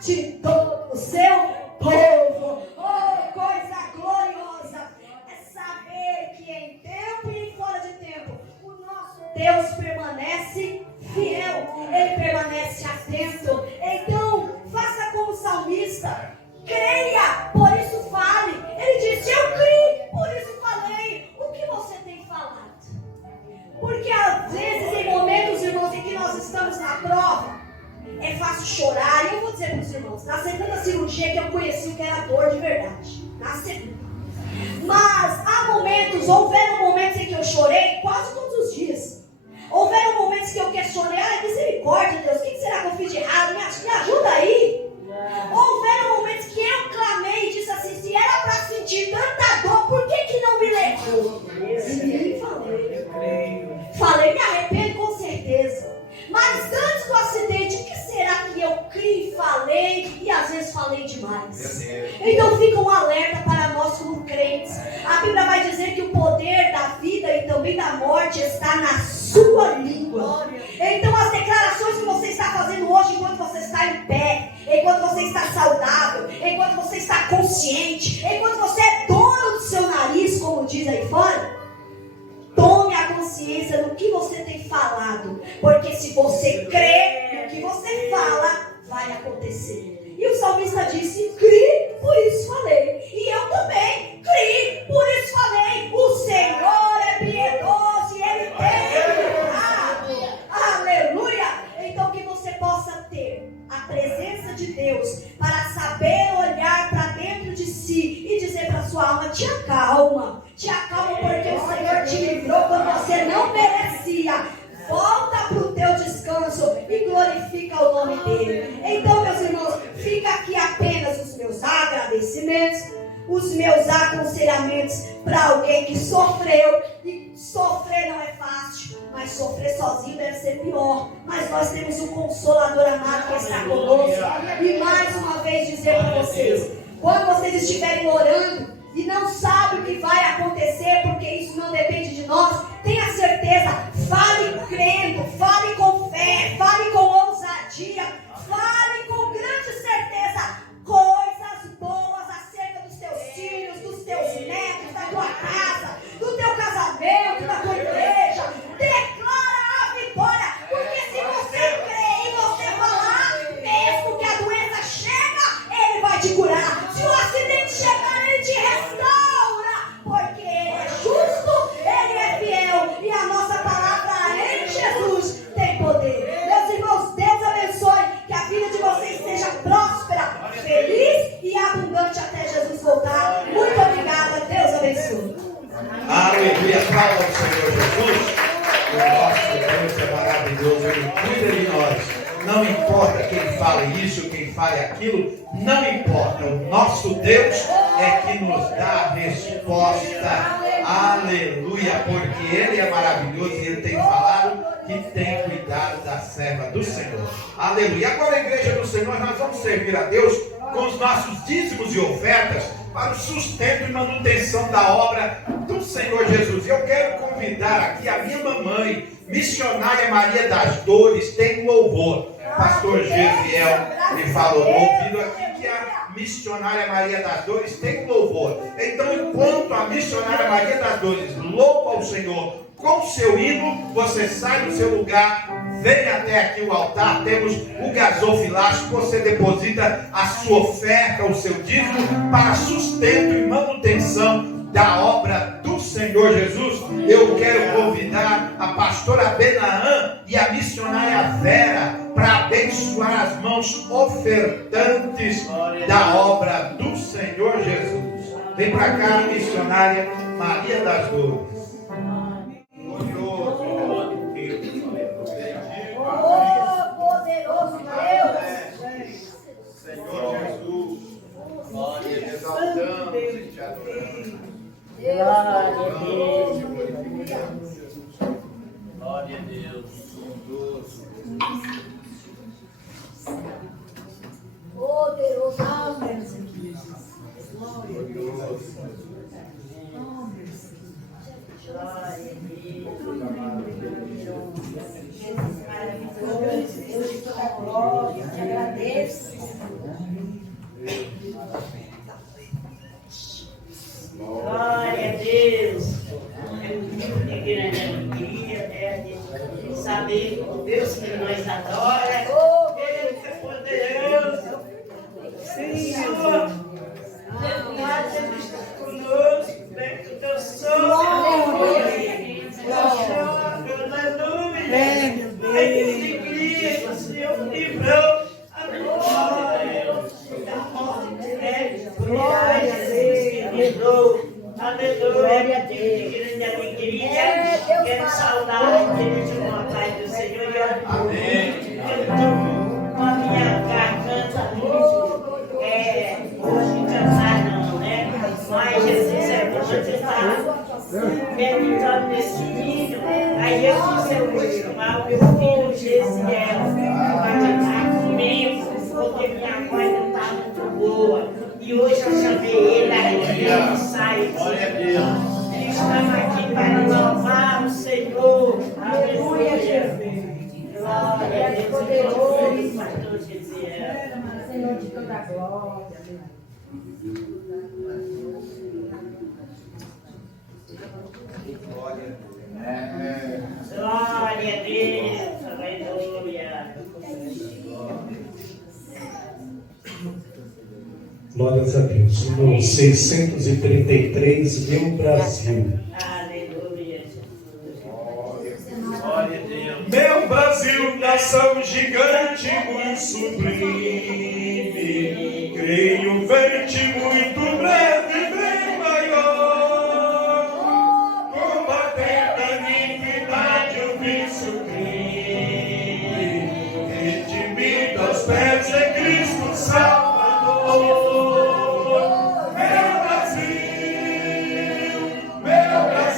de todo o seu povo. Oh, coisa gloriosa é saber que em tempo e fora de tempo o nosso Deus permanece fiel, Ele permanece atento. Então faça como o salmista, creia, por isso fale. Ele disse: eu criei, por isso falei. O que você tem falado? Porque às vezes, em momentos, irmãos, em que nós estamos na prova, é fácil chorar. E eu vou dizer para os irmãos, na segunda cirurgia que eu conheci o que era dor de verdade, na segunda. Mas há momentos, houveram momentos em que eu chorei quase todos os dias. Houveram momentos que eu questionei: misericórdia, Deus, o que será que eu fiz de errado? Me ajuda aí. Houveram momentos que eu clamei e disse assim: se era para sentir tanta dor, por que não me levou? Sim, falei, me arrependo com certeza. Mas antes do acidente, o que será que eu criei, falei e às vezes falei demais? Então fica um alerta para nós como crentes. A Bíblia vai dizer que o poder da vida e também da morte está na sua língua. Então as declarações que você está fazendo hoje, enquanto você está em pé, enquanto você está saudável, enquanto você está consciente, enquanto você é dono do seu nariz, como diz aí fora, tome a consciência do que você tem falado, porque se você crê no que você fala, vai acontecer. E o salmista disse: criei, por isso falei. E eu também criei, por isso falei. O Senhor é piedoso e Ele tem livrado. Aleluia! Então que você possa ter a presença de Deus para saber olhar para dentro de si e dizer para sua alma: te acalma, porque o Senhor te livrou quando você não merecia. Volta para o teu descanso e glorifica o nome dele. Então, meus irmãos, fica aqui apenas os meus agradecimentos, os meus aconselhamentos para alguém que sofreu. E sofrer não é fácil, mas sofrer sozinho deve ser pior. Mas nós temos um Consolador amado que está conosco. E mais uma vez dizer para vocês: quando vocês estiverem orando e não sabem o que vai acontecer, porque isso não depende de nós, tenha certeza, fale crendo, fale com fé, fale com ousadia, fale com grande certeza coisas boas acerca dos teus filhos, dos teus netos, da tua casa, do teu casamento, da tua igreja. Declara a vitória, porque se você crer e você falar, mesmo que a doença chega, Ele vai te curar. Se o acidente chegar, Ele te restaura, porque Ele é justo, Ele é fiel. aplauda ao Senhor Jesus. O nosso Deus é maravilhoso, Ele cuida de nós. Não importa quem fale isso, quem fale aquilo, não importa. O nosso Deus é que nos dá a resposta. Aleluia, porque Ele é maravilhoso e Ele tem falado que tem cuidado da serva do Senhor. Aleluia. Agora, a igreja do Senhor, nós vamos servir a Deus com os nossos dízimos e ofertas para o sustento e manutenção da obra do Senhor Jesus. Eu quero convidar aqui a minha mamãe, missionária Maria das Dores, tem louvor. Pastor Gesiel me falou no ouvido aqui que a missionária Maria das Dores tem louvor. Então, enquanto a missionária Maria das Dores louva ao Senhor com seu hino, você sai do seu lugar, vem até aqui o altar, temos o gasofilácio, você deposita a sua oferta, o seu dízimo, para sustento e manutenção da obra do Senhor Jesus. Eu quero convidar a pastora Benaã e a missionária Vera para abençoar as mãos ofertantes da obra do Senhor Jesus. Vem para cá, missionária Maria das Dores. Poderoso Deus. Senhor Jesus, nós te exaltamos e te adoramos. Glória a Deus. Poderoso. Deus de toda glória, eu te agradeço. Glória a Deus. É muito grande alegria, de saber o Deus que nós adoramos. Deus é poderoso. Senhor, Deus sempre está conosco, né? Com teu som, aleluia. A alegria que o Senhor livrou. Aleluia. Da morte, né? Glória a Deus, livrou. Aleluia, Deus, que grande alegria. Quero saudar a igreja com a paz do Senhor. Amém. Eu estou com a minha garganta muito. Hoje cansar não, né? Mas Jesus é bom, você está meditando nesse vídeo. Aí eu quis chamar o meu filho Gesiel para cantar comigo, porque minha voz não está muito boa. E hoje eu chamei ele, aí ele sai. Glória a Deus. Ele estava aqui para louvar o Senhor. Aleluia, Jesus. Glória a Deus. Poderoso, pastor Gesiel. Senhor de toda glória. Glória a Deus. Aleluia. Glórias a Deus. No 633, meu Brasil. Aleluia. Glória a Deus. Meu Brasil, nação gigante, muito sublime. Creio ver-te muito breve, bem maior. Combatendo a iniquidade, o vício crime. Redimido aos pés é Cristo Salvador. Meu Brasil,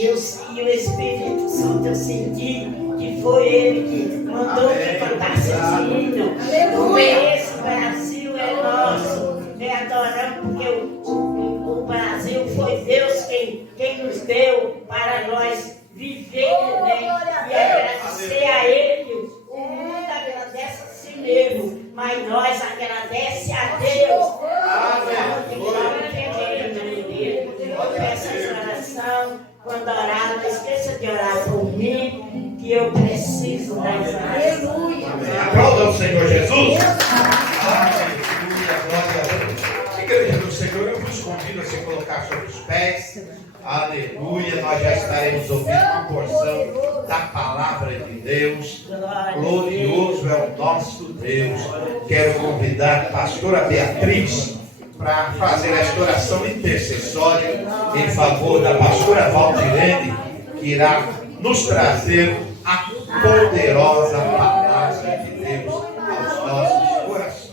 E o Espírito Santo eu senti que foi Ele que mandou que cantasse esse hino. Não é esse, o Brasil é nosso. Adoramos porque o Brasil foi Deus quem nos deu para nós viver, né? E agradecer a Ele. O mundo agradece a si mesmo, mas nós agradecemos a Deus. Eu peço essa oração. Quando orar, não esqueça de orar por mim, que eu preciso da oração. Amém. Aplauda o Senhor Jesus. Aleluia, glória a Deus. Igreja do Senhor, eu vos convido a se colocar sobre os pés. Aleluia, nós já estaremos ouvindo uma porção da palavra de Deus. Glorioso é o nosso Deus. Quero convidar a pastora Beatriz para fazer esta oração intercessória em favor da pastora Valdirene, que irá nos trazer a poderosa palavra de Deus aos nossos corações.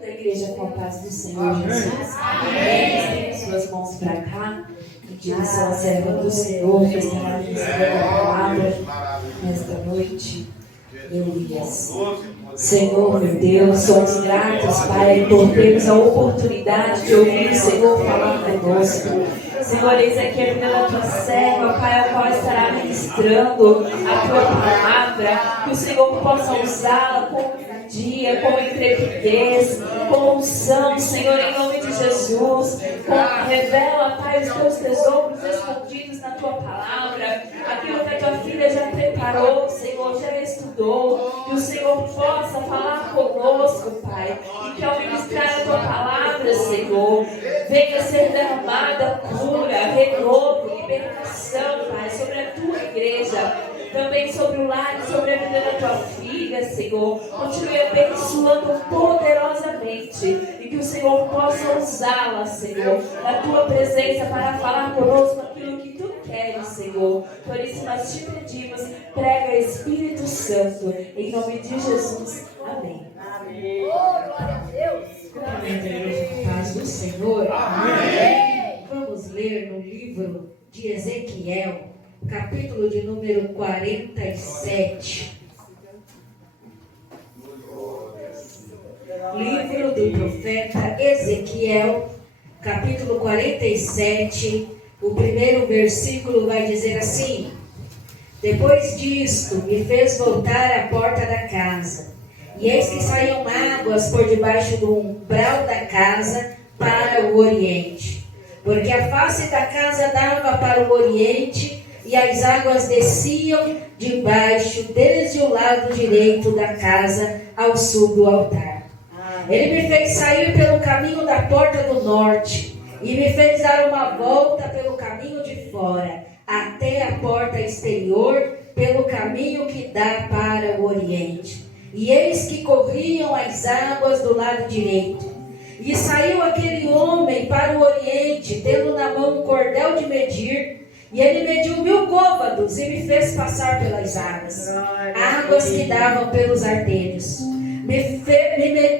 Da igreja com a paz do Senhor Jesus. Amém. Estende suas mãos para cá, em direção à serva do Senhor, que estará ministrando a palavra nesta noite. Elias. Senhor, meu Deus, somos gratos, Pai, por termos a oportunidade de ouvir o Senhor falar conosco. Senhor, eis aqui a vida da tua serva, Pai, a qual estará ministrando a tua palavra, que o Senhor possa usá-la com dia, com intrepidez, com unção, Senhor, em nome de Jesus. Revela, Pai, os teus tesouros escondidos na tua palavra, aquilo que a tua filha já preparou, Senhor, já estudou, que o Senhor possa falar conosco, Pai, e que ao ministrar a tua palavra, Senhor, venha ser derramada cura, renovo, libertação, Pai, sobre a tua igreja, também sobre o lar e sobre a vida da tua filha, Senhor. Continue abençoando poderosamente e que o Senhor possa usá-la, Senhor, na tua presença para falar conosco aquilo que tu queres, Senhor. Por isso nós te pedimos, prega Espírito Santo, em nome de Jesus. Amém. Amém. Glória a Deus. Amém, igreja, com a paz do Senhor. Amém. Vamos ler no livro de Ezequiel, capítulo de número 47. Livro do profeta Ezequiel, capítulo 47. O primeiro versículo vai dizer assim: Depois disto, me fez voltar à porta da casa, e eis que saíam águas por debaixo do umbral da casa para o oriente, porque a face da casa dava para o oriente, e as águas desciam debaixo, desde o lado direito da casa ao sul do altar. Ele me fez sair pelo caminho da porta do norte, e me fez dar uma volta pelo caminho de fora, até a porta exterior, pelo caminho que dá para o oriente. E eis que corriam as águas do lado direito. E saiu aquele homem para o oriente, tendo na mão um cordel de medir, e ele mediu 1000 côvados e me fez passar pelas águas, águas que davam pelos artérios.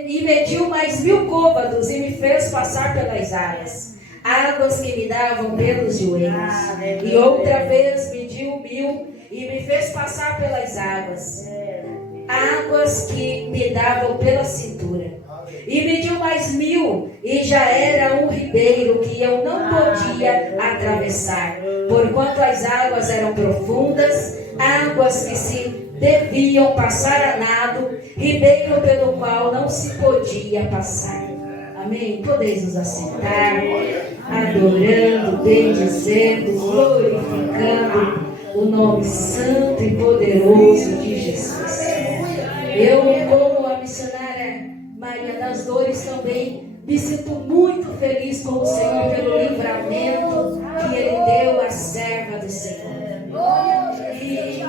E mediu mais 1000 côvados e me fez passar pelas águas, águas que me davam pelos joelhos. E outra vez mediu 1000 e me fez passar pelas águas, águas que me davam pela cintura. E mediu mais 1000 e já era um ribeiro que eu não podia atravessar, porquanto as águas eram profundas, águas que se deviam passar a nado, ribeiro pelo qual não se podia passar. Amém? Podeis nos assentar, adorando, bendizendo, glorificando o nome santo e poderoso de Jesus. Eu, como a missionária Maria das Dores, também me sinto muito feliz com o Senhor pelo livramento que Ele deu à serva do Senhor. E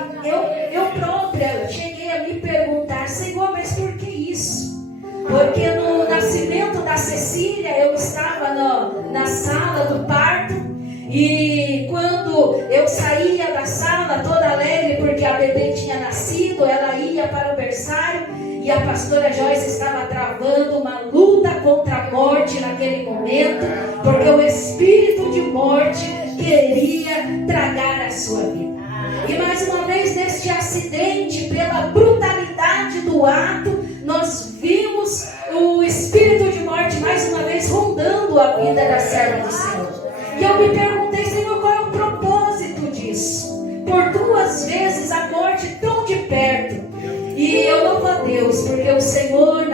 eu própria cheguei a me perguntar: Senhor, mas por que isso? Porque no nascimento da Cecília eu estava na sala do parto, e quando eu saía da sala toda alegre porque a bebê tinha nascido, ela ia para o berçário e a pastora Joyce estava travando uma luta contra a morte naquele momento, porque o espírito de morte queria tragar a sua vida. E mais uma vez, neste acidente, pela brutalidade do ato, nós vimos o espírito de morte mais uma vez rondando a vida da serva do Senhor. E eu me perguntei, Senhor, qual é o propósito disso? Por 2 vezes a morte tão de perto. E eu louvo a Deus, porque o Senhor,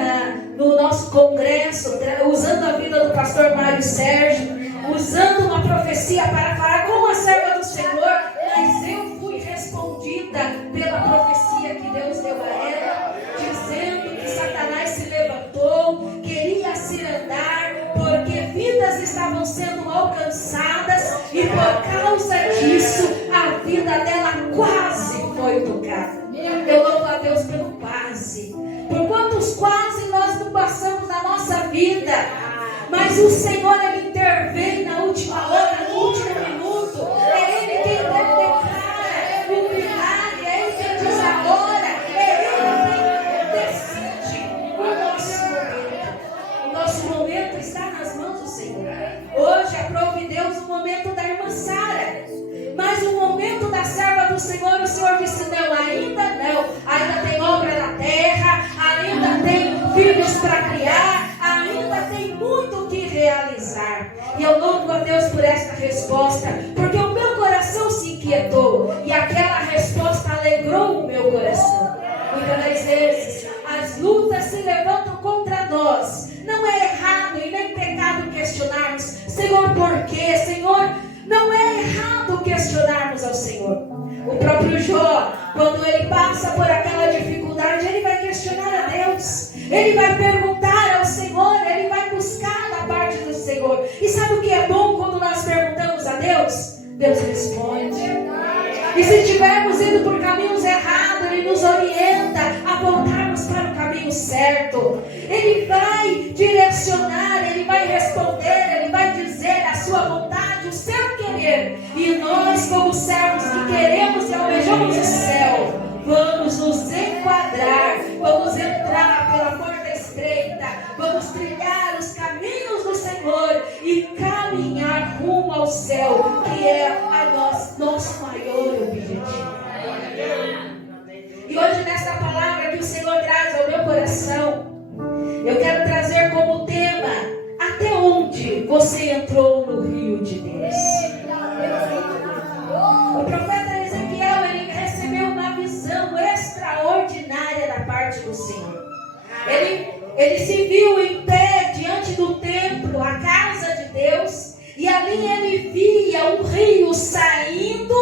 no nosso congresso, usando a vida do pastor Mário Sérgio, usando uma profecia para falar com a serva do Senhor, mas eu fui respondida pela profecia que Deus deu a ela, dizendo que Satanás se levantou, queria se andar, porque vidas estavam sendo alcançadas, e por causa disso, a vida dela quase foi tocada. Eu louvo a Deus pelo quase. Por quantos quase nós não passamos na nossa vida, mas o Senhor, Ele intervém na última hora, no último minuto. É Ele quem declara o milagre, é Ele quem diz a hora, é Ele quem decide o nosso momento. O nosso momento está nas mãos do Senhor. Hoje aprove Deus o momento da irmã Sara, mas o momento da serva do Senhor, o Senhor disse: não, ainda tem obra na terra, ainda tem filhos para criar, ainda tem muito que realizar. E eu louvo a Deus por esta resposta, porque o meu coração se inquietou e aquela resposta alegrou o meu coração. Muitas das vezes as lutas se levantam contra nós. Não é errado e nem pecado questionarmos: Senhor, por quê? Senhor, não é errado questionarmos ao Senhor. O próprio Jó, quando ele passa por aquela dificuldade, ele vai questionar a Deus. Ele vai perguntar ao Senhor, ele vai buscar da parte do Senhor. E sabe o que é bom quando nós perguntamos a Deus? Deus responde. E se estivermos indo por caminhos errados, Ele nos orienta a voltarmos para o caminho certo. Ele vai direcionar, Ele vai responder, Ele vai dizer a sua vontade, o seu querer. E nós, como servos que queremos e almejamos o céu, vamos nos enquadrar, vamos entrar pela porta estreita, vamos trilhar os caminhos do Senhor e caminhar rumo ao céu, que é nosso maior objetivo. E hoje, nessa palavra que o Senhor traz ao meu coração, eu quero trazer como tema: até onde você entrou no rio de Deus? O profeta Ezequiel, ele recebeu uma visão extraordinária da parte do Senhor. Ele se viu em pé diante do templo, a casa de Deus, e ali ele via um rio saindo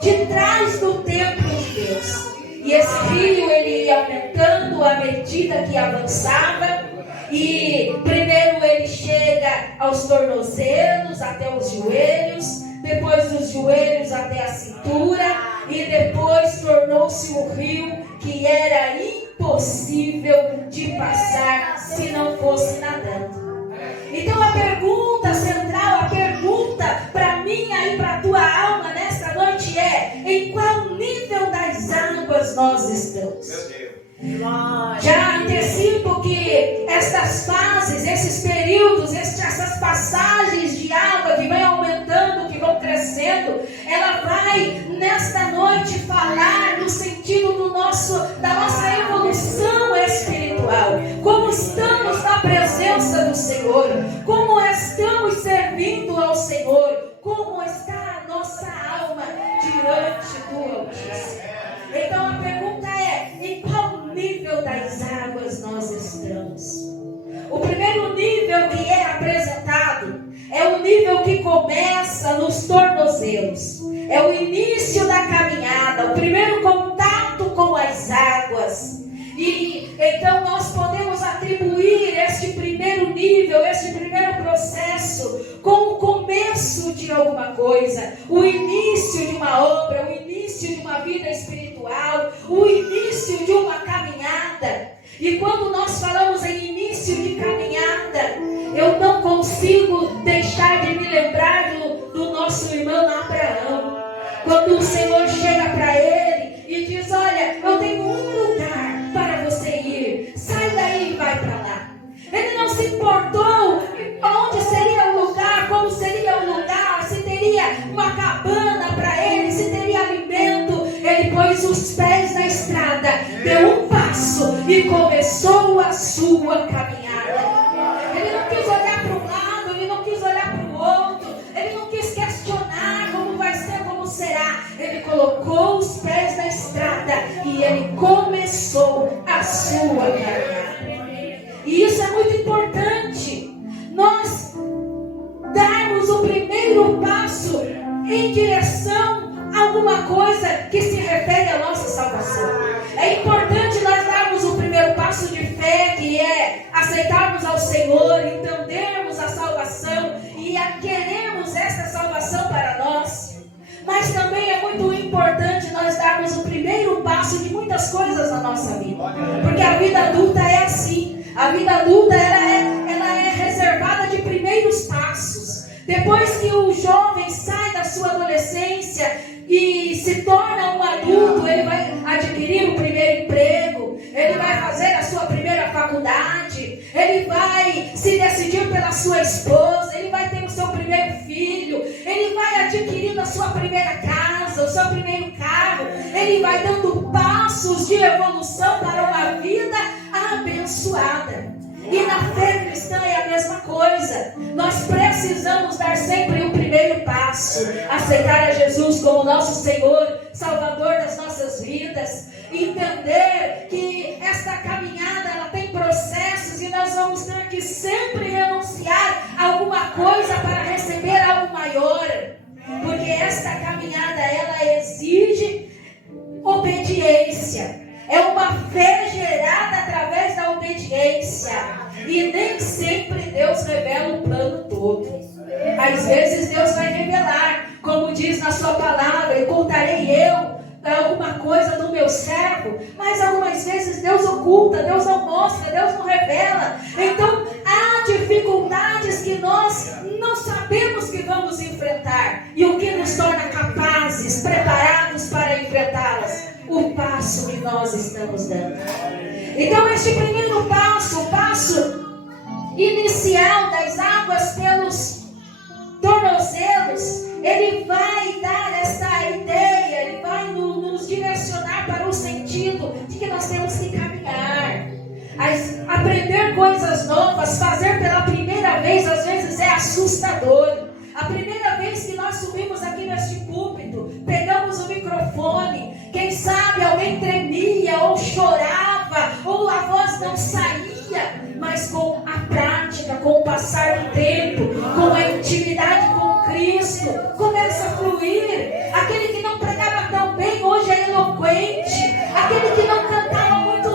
de trás do templo de Deus. E esse rio, ele ia aumentando à medida que avançava. E primeiro ele chega aos tornozelos, até os joelhos, depois dos joelhos até a cintura, e depois tornou-se um rio que era impossível de passar se não fosse nadando. Então a pergunta central, a pergunta para mim e para a tua alma nesta noite é: em qual nível das águas nós estamos? Já antecipo que estas fases, esses períodos, essas passagens de água que vão aumentando, que vão crescendo, ela vai nesta noite falar no sentido da nossa evolução espiritual. Como estamos na presença do Senhor, como estamos servindo ao Senhor, como está a nossa alma diante do Altíssimo. Então a pergunta é: em qual nível das águas nós estamos? O primeiro nível que é apresentado é o nível que começa nos tornozelos. É o início da caminhada, o primeiro contato com as águas. E então nós podemos atribuir este primeiro nível, este primeiro processo, como o começo de alguma coisa, o início de uma obra, o início de uma vida espiritual, o início de uma caminhada. E quando nós falamos em início de caminhada, eu não consigo deixar de me lembrar do nosso irmão Abraão. Quando o Senhor chega para ele e diz: olha, eu tenho um lugar para você ir, sai daí e vai para lá. Ele não se importou onde seria o lugar, como seria o lugar, se teria teria uma cabana para ele, se teria alimento. Ele pôs os pés na estrada, deu um passo e começou a sua caminhada. Ele não quis olhar para um lado, ele não quis olhar para o outro, ele não quis questionar como vai ser, como será. Ele colocou os pés na estrada e ele começou a sua caminhada. E isso é muito importante, nós darmos o primeiro passo em direção a alguma coisa que se refere à nossa salvação. É importante nós darmos o primeiro passo de fé, que é aceitarmos ao Senhor, entendermos a salvação e queremos essa salvação para nós. Mas também é muito importante nós darmos o primeiro passo de muitas coisas na nossa vida. Porque a vida adulta é assim. A vida adulta ela é reservada de primeiros passos. Depois que o jovem sai da sua adolescência e se torna um adulto, ele vai adquirir o primeiro emprego, ele vai fazer a sua primeira faculdade, ele vai se decidir pela sua esposa, ele vai ter o seu primeiro filho, ele vai adquirindo a sua primeira casa, o seu primeiro carro, ele vai dando passos de evolução para uma vida abençoada. E na fé cristã é a mesma coisa. Nós precisamos dar sempre o primeiro passo, aceitar a Jesus como nosso Senhor, Salvador das nossas vidas, entender que esta caminhada ela tem processos e nós vamos ter que sempre renunciar a alguma coisa para receber algo maior, porque esta caminhada ela exige obediência. É uma fé gerada através da obediência. E nem sempre Deus revela o plano todo. Às vezes Deus vai revelar, como diz na sua palavra, e contarei eu alguma coisa do meu servo. Mas algumas vezes Deus oculta, Deus não mostra, Deus não revela. Então há dificuldades que nós não sabemos que vamos enfrentar. E o que nos torna capazes, preparados para enfrentá-las? O passo que nós estamos dando. Então este primeiro passo, o passo inicial das águas pelos tornozelos, ele vai dar essa ideia, ele vai nos direcionar para o sentido de que nós temos que caminhar, aprender coisas novas, fazer pela primeira vez, às vezes é assustador. A primeira vez que nós subimos aqui neste púlpito, pegamos o microfone, quem sabe alguém tremia ou chorava, ou a voz não saía, mas com a prática, com o passar do tempo, com a intimidade com Cristo, começa a fluir. Aquele que não pregava tão bem, hoje é eloquente. Aquele que não cantava muito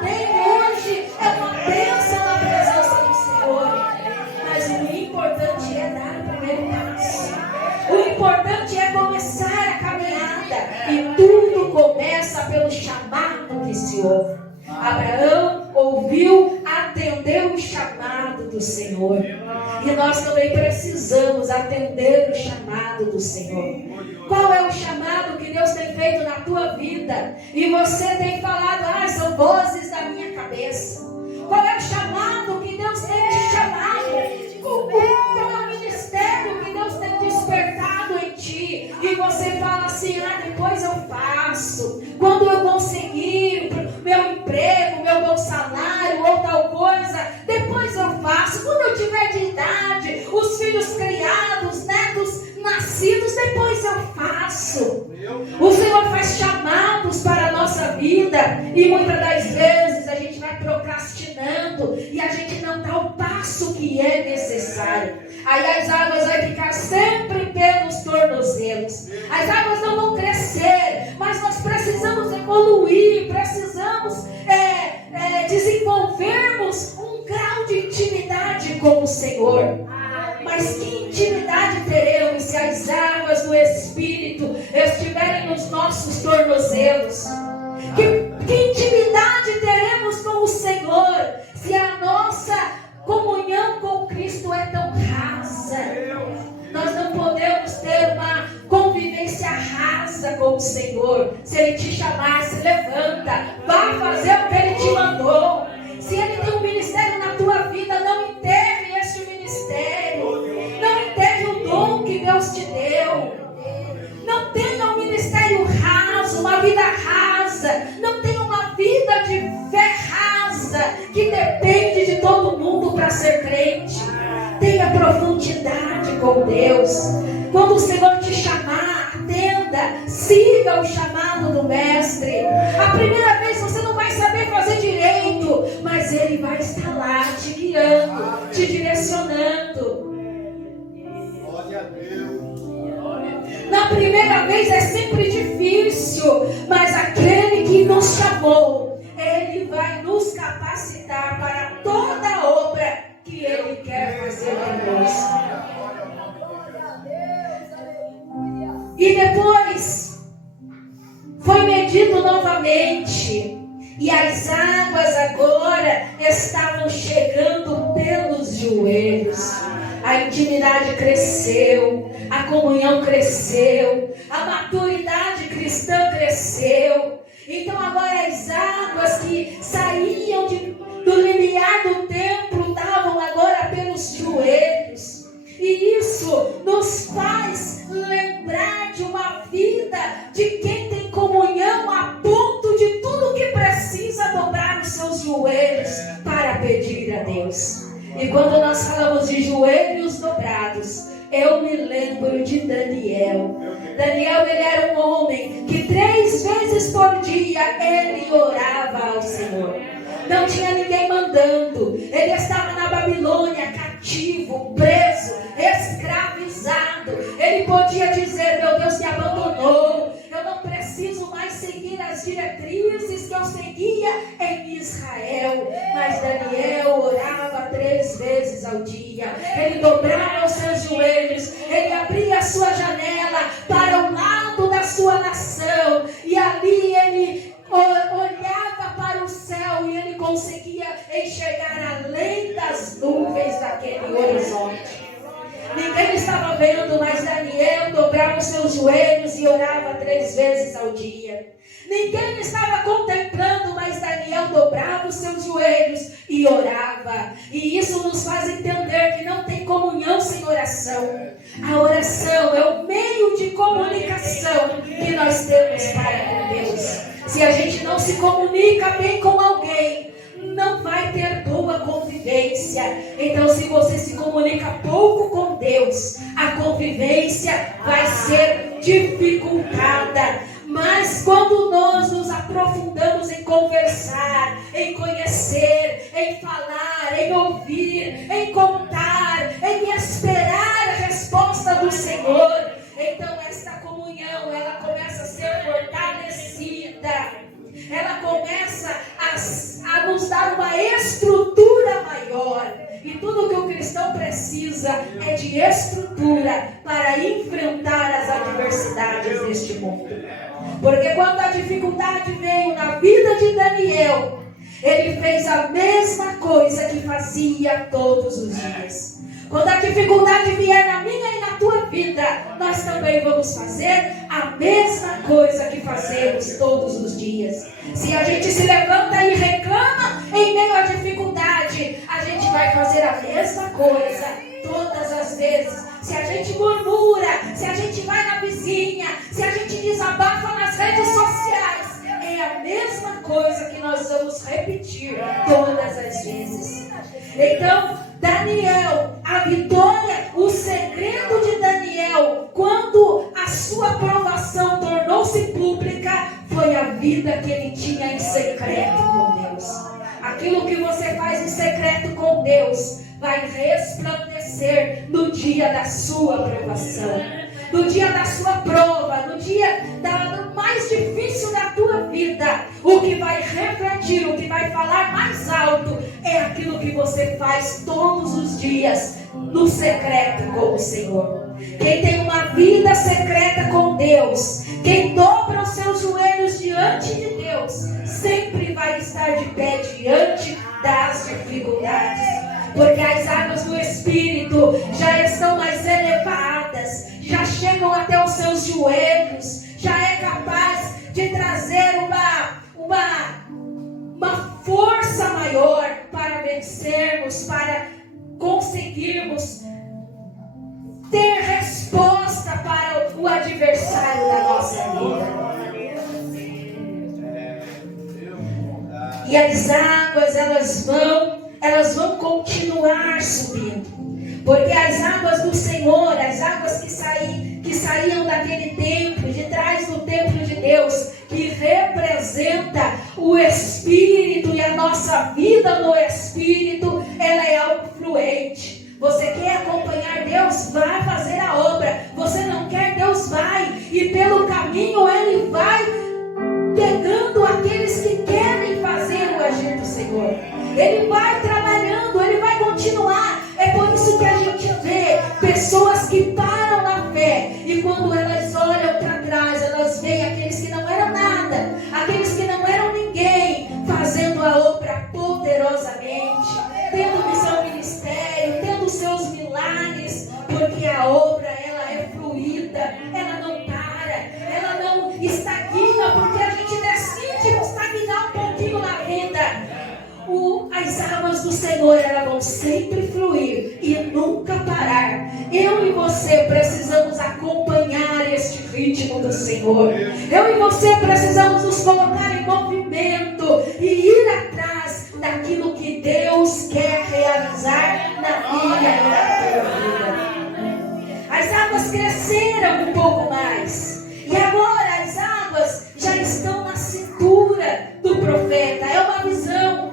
bem, hoje é uma bênção na presença do Senhor. Mas o importante é dar o primeiro passo. O importante é começar a caminhada. E tudo começa pelo chamado que se ouve. Abraão ouviu, atendeu o chamado do Senhor. E nós também precisamos atender o chamado do Senhor. Qual é o chamado que Deus tem feito na tua vida? E você tem falado, são vozes da minha cabeça. Qual é o chamado que Deus tem te chamado? Qual é o ministério que Deus tem despertado em ti? E você fala assim, depois eu faço. Quando eu conseguir meu emprego, meu bom salário ou tal coisa, depois eu faço. Quando eu tiver de idade, os filhos criados, netos nascidos, depois eu faço. O Senhor faz chamados para a nossa vida e muitas das vezes a gente vai procrastinando e a gente não dá o passo que é necessário. Aí as águas vão ficar sempre pelos tornozelos. As águas não vão crescer, mas nós precisamos evoluir, precisamos desenvolvermos um grau de intimidade com o Senhor. Mas que intimidade teremos se as águas do Espírito estiverem nos nossos tornozelos? Que intimidade teremos com o Senhor se a nossa comunhão com Cristo é tão rasa? Nós não podemos ter uma convivência rasa com o Senhor. Se Ele te chamar, se levanta, vá fazer o que Ele te mandou. Se Ele tem um ministério na tua vida, não enterre este ministério. Não enterre o dom que Deus te deu. com Deus. Quando o Senhor te chamar, atenda, siga o chamado do Mestre. A primeira vez você não vai saber fazer direito, mas Ele vai estar lá te guiando, te direcionando. Glória a Deus. Na primeira vez é sempre difícil, mas aquele que nos chamou, Ele vai nos capacitar para toda a obra que Ele quer fazer em nós. E depois foi medido novamente, e as águas agora estavam chegando pelos joelhos. A intimidade cresceu, a comunhão cresceu, a maturidade cristã cresceu. Então agora as águas que saíam do limiar do templo estavam agora pelos joelhos. E isso nos faz lembrar de uma vida de quem tem comunhão a ponto de tudo que precisa dobrar os seus joelhos para pedir a Deus. E quando nós falamos de joelhos dobrados, eu me lembro de Daniel. Daniel, ele era um homem que 3 vezes por dia ele orava ao Senhor. Não tinha ninguém mandando. Ele estava na Babilônia, cativo, preso, escravizado. Ele podia dizer: meu Deus me abandonou. Eu não preciso mais seguir as diretrizes que eu seguia em Israel. Mas Daniel orava 3 vezes ao dia. Ele dobrava os seus joelhos. Ele abria a sua janela para o lado da sua nação. E ali ele olhava para o céu e ele conseguia enxergar além das nuvens daquele horizonte. Ninguém estava vendo, mas Daniel dobrava os seus joelhos e orava 3 vezes ao dia. Ninguém estava contemplando, mas Daniel dobrava os seus joelhos e orava. E isso nos faz entender que não tem comunhão sem oração. A oração é o meio de comunicação que nós temos para com Deus. Se a gente não se comunica bem com alguém, não vai ter boa convivência. Então, se você se comunica pouco com Deus, a convivência vai ser dificultada. Mas quando nós nos aprofundamos em conversar, em conhecer, em falar, em ouvir, em contar, em esperar a resposta do Senhor, então esta comunhão, ela começa a ser fortalecida. Ela começa a nos dar uma estrutura maior. E tudo que o cristão precisa é de estrutura para enfrentar as adversidades deste mundo. Porque quando a dificuldade veio na vida de Daniel, ele fez a mesma coisa que fazia todos os dias. Quando a dificuldade vier na minha e na tua vida, nós também vamos fazer a mesma coisa que fazemos todos os dias. Se a gente se levanta e reclama em meio à dificuldade, a gente vai fazer a mesma coisa todas as vezes. Se a gente murmura, se a gente vai na vizinha, se a gente desabafa nas redes sociais, é a mesma coisa que nós vamos repetir todas as vezes. Então, Daniel, a vitória, o segredo de Daniel, quando a sua aprovação tornou-se pública, foi a vida que ele tinha em secreto com Deus. Aquilo que você faz em secreto com Deus vai resplandecer no dia da sua aprovação, no dia da sua prova, no dia mais difícil da tua vida. O que vai refletir, o que vai falar mais alto é aquilo que você faz todos os dias no secreto com o Senhor. Quem tem uma vida secreta com Deus, quem dobra os seus joelhos diante de Deus, sempre vai estar de pé diante das dificuldades. Porque as águas do Espírito já estão mais elevadas, já chegam até os seus joelhos, já é capaz de trazer uma força maior para vencermos, para conseguirmos ter resposta para o adversário da nossa vida. E as águas, elas vão continuar subindo. Porque as águas do Senhor, as águas que saíam daquele templo, de trás do templo de Deus, que representa o Espírito e a nossa vida no Espírito, ela é algo fluente. Você quer acompanhar Deus? Vai fazer a obra. Você não quer? Deus vai. E pelo caminho Ele vai pegando aqueles que querem fazer o agir do Senhor. Ele vai trabalhando, Ele vai continuar. É por isso que a gente vê pessoas que param na fé. E quando elas olham para trás, elas veem aqueles que não eram nada, aqueles que não eram ninguém, fazendo a obra poderosamente, tendo missão, ministério, tendo seus milagres, porque a obra, ela é fluida, ela não para, ela não estagna, porque a gente decide estagnar um pouquinho na vida. As águas do Senhor, elas vão sempre fluir e nunca parar. Eu e você precisamos acompanhar este ritmo do Senhor. Eu e você precisamos nos colocar em movimento e ir atrás daquilo que Deus quer realizar na minha e na tua vida. As águas cresceram um pouco mais. E agora as águas já estão na cintura do profeta. É uma visão.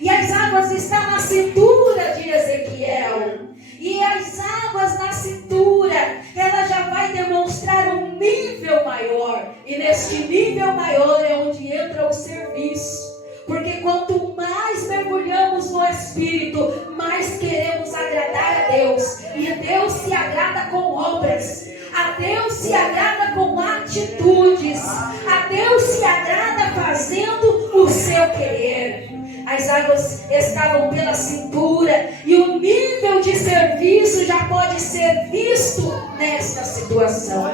E as águas estão na cintura de Ezequiel. E as águas na cintura, ela já vai demonstrar um nível maior. E neste nível maior é onde entra o serviço. Porque quanto mais mergulhamos no Espírito, mais queremos agradar a Deus. E Deus se agrada com obras. A Deus se agrada com atitudes. A Deus se agrada fazendo o seu querer. As águas estavam pela cintura e o nível de serviço já pode ser visto nesta situação.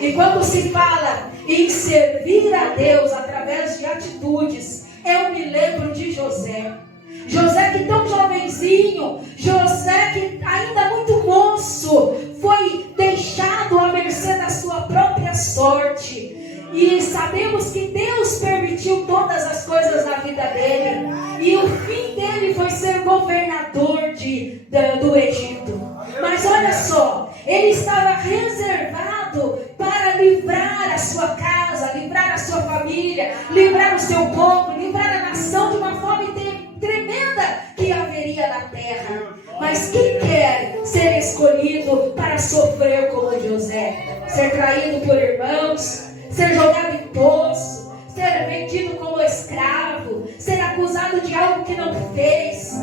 E quando se fala em servir a Deus através de atitudes, eu me lembro de José. José que tão jovenzinho, José que ainda muito moço, foi deixado à mercê da sua própria sorte. E sabemos que Deus permitiu todas as coisas na vida dele. E o fim dele foi ser governador do Egito. Mas olha só, ele estava reservado para livrar a sua casa, livrar a sua família, livrar o seu povo, livrar a nação de uma fome tremenda que haveria na terra. Mas quem quer ser escolhido para sofrer como José? Ser traído por irmãos, ser jogado em poço, ser vendido como escravo, ser acusado de algo que não fez.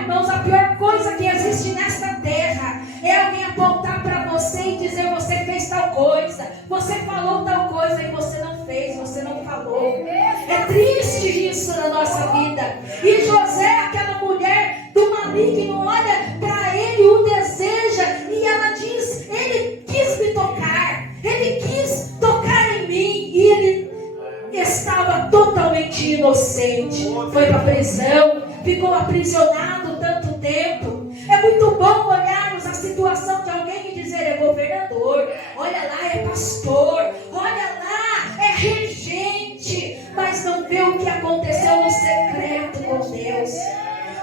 Irmãos, a pior coisa que existe nesta terra é alguém apontar para você e dizer: você fez tal coisa, você falou tal coisa e você não fez, você não falou. É triste isso na nossa vida. E José, aquela mulher do maligno, olha para ele, o deseja, e ela diz: ele quis me tocar, ele quis tocar em mim, e ele estava totalmente inocente. Foi para a prisão, ficou aprisionado tanto tempo. É muito bom olharmos a situação de alguém e dizer: é governador, olha lá, é pastor, olha lá, é regente, mas não vê o que aconteceu no secreto com Deus.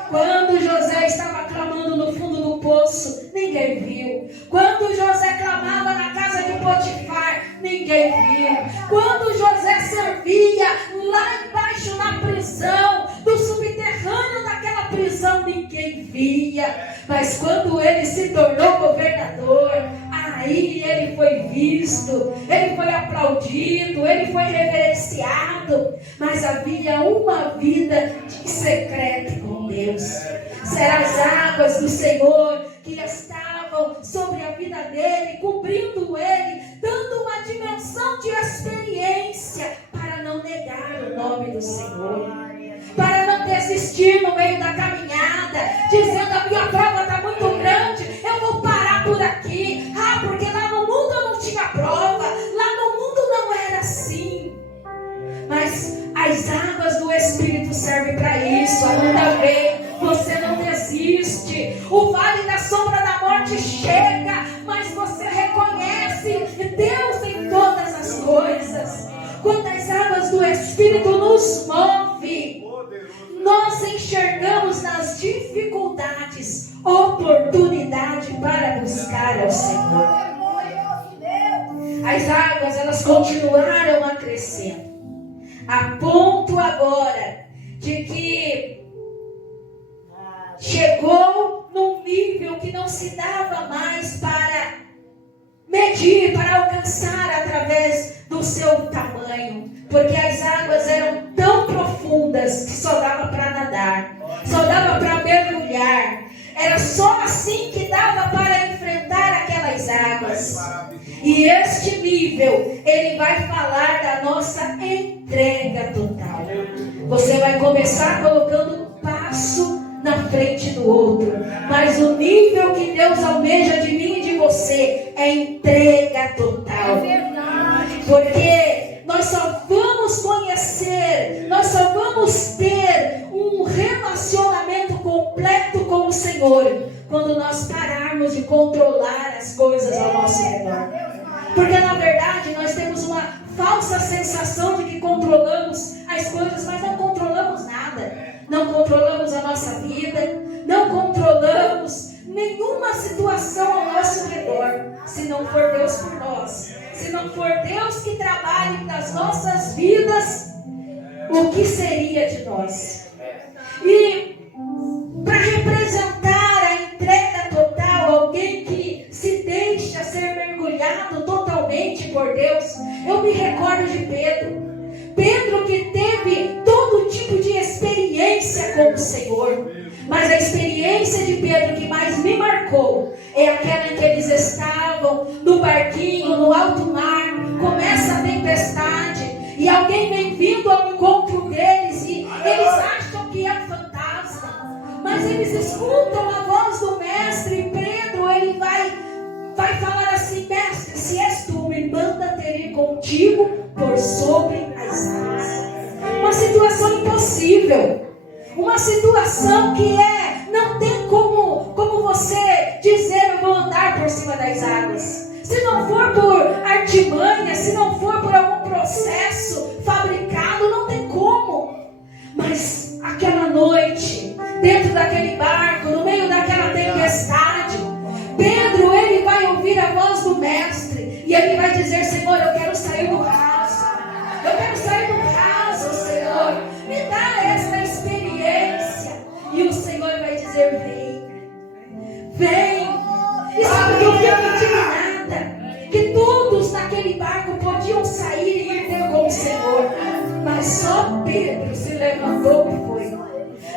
Quando José estava clamando no fundo do poço, ninguém viu. Quando José clamava na casa de Potifar, ninguém viu. Quando José servia lá embaixo na prisão, do subterrâneo daquela prisão, ninguém via. Mas quando ele se tornou governador, aí ele foi visto, ele foi aplaudido, ele foi reverenciado. Mas havia uma vida de secreto com Deus. Serão as águas do Senhor que estavam sobre a vida dele, cobrindo ele, dando uma dimensão de experiência para não negar o nome do Senhor, para não desistir no meio da caminhada, dizendo: a minha prova está muito grande, eu vou parar por aqui. Porque lá no mundo eu não tinha prova, lá no mundo não era assim. Mas as águas do Espírito servem para isso. Ainda bem, você não desiste. O vale da sombra da morte chega, mas você reconhece Deus em todas as coisas. Quando as águas do Espírito nos movem, nós enxergamos nas dificuldades oportunidade elas continuaram a crescer, a ponto agora de que chegou num nível que não se dava mais para medir, para alcançar através do seu tamanho, porque as águas eram tão profundas que só dava para nadar, só dava para mergulhar. Era só assim que dava para enfrentar aquelas águas. E este nível, ele vai falar da nossa entrega total. Você vai começar colocando um passo na frente do outro, mas o nível que Deus almeja de mim e de você é entrega total. Porque nós só vamos conhecer, nós só vamos ter um relacionamento completo com o Senhor quando nós pararmos de controlar as coisas ao nosso redor. Porque na verdade nós temos uma falsa sensação de que controlamos as coisas, mas não controlamos nada. Não controlamos a nossa vida, não controlamos nenhuma situação ao nosso redor, se não for Deus por nós. Se não for Deus que trabalhe nas nossas vidas, o que seria de nós? E para representar a entrega total, alguém que se deixa ser mergulhado totalmente por Deus, eu me recordo de Pedro. Pedro que teve todo tipo de experiência com o Senhor, mas a experiência de Pedro que mais me marcou é aquela em que eles estavam no barquinho, no alto mar, começa a tempestade e alguém vem vindo ao encontro deles e eles acham que é um fantasma, mas eles escutam a voz do mestre e Pedro ele vai falar assim: mestre, se és tu, me manda ter ir contigo por sobre as águas. Uma situação impossível, uma situação que não tem como você dizer eu vou andar por cima das águas. Se não for por artimanha, se não for por algum processo fabricado, não tem como. Mas aquela noite, dentro daquele barco, no meio daquela tempestade, Pedro ele vai ouvir a voz do mestre e ele vai dizer: Senhor, eu quero sair do raso, eu quero sair do raso, Senhor, me dá essa experiência. E o Senhor vai dizer: vem. E sabe que eu fico indignada que todos naquele barco podiam sair e ir ter com o Senhor, mas só Pedro se levantou e foi.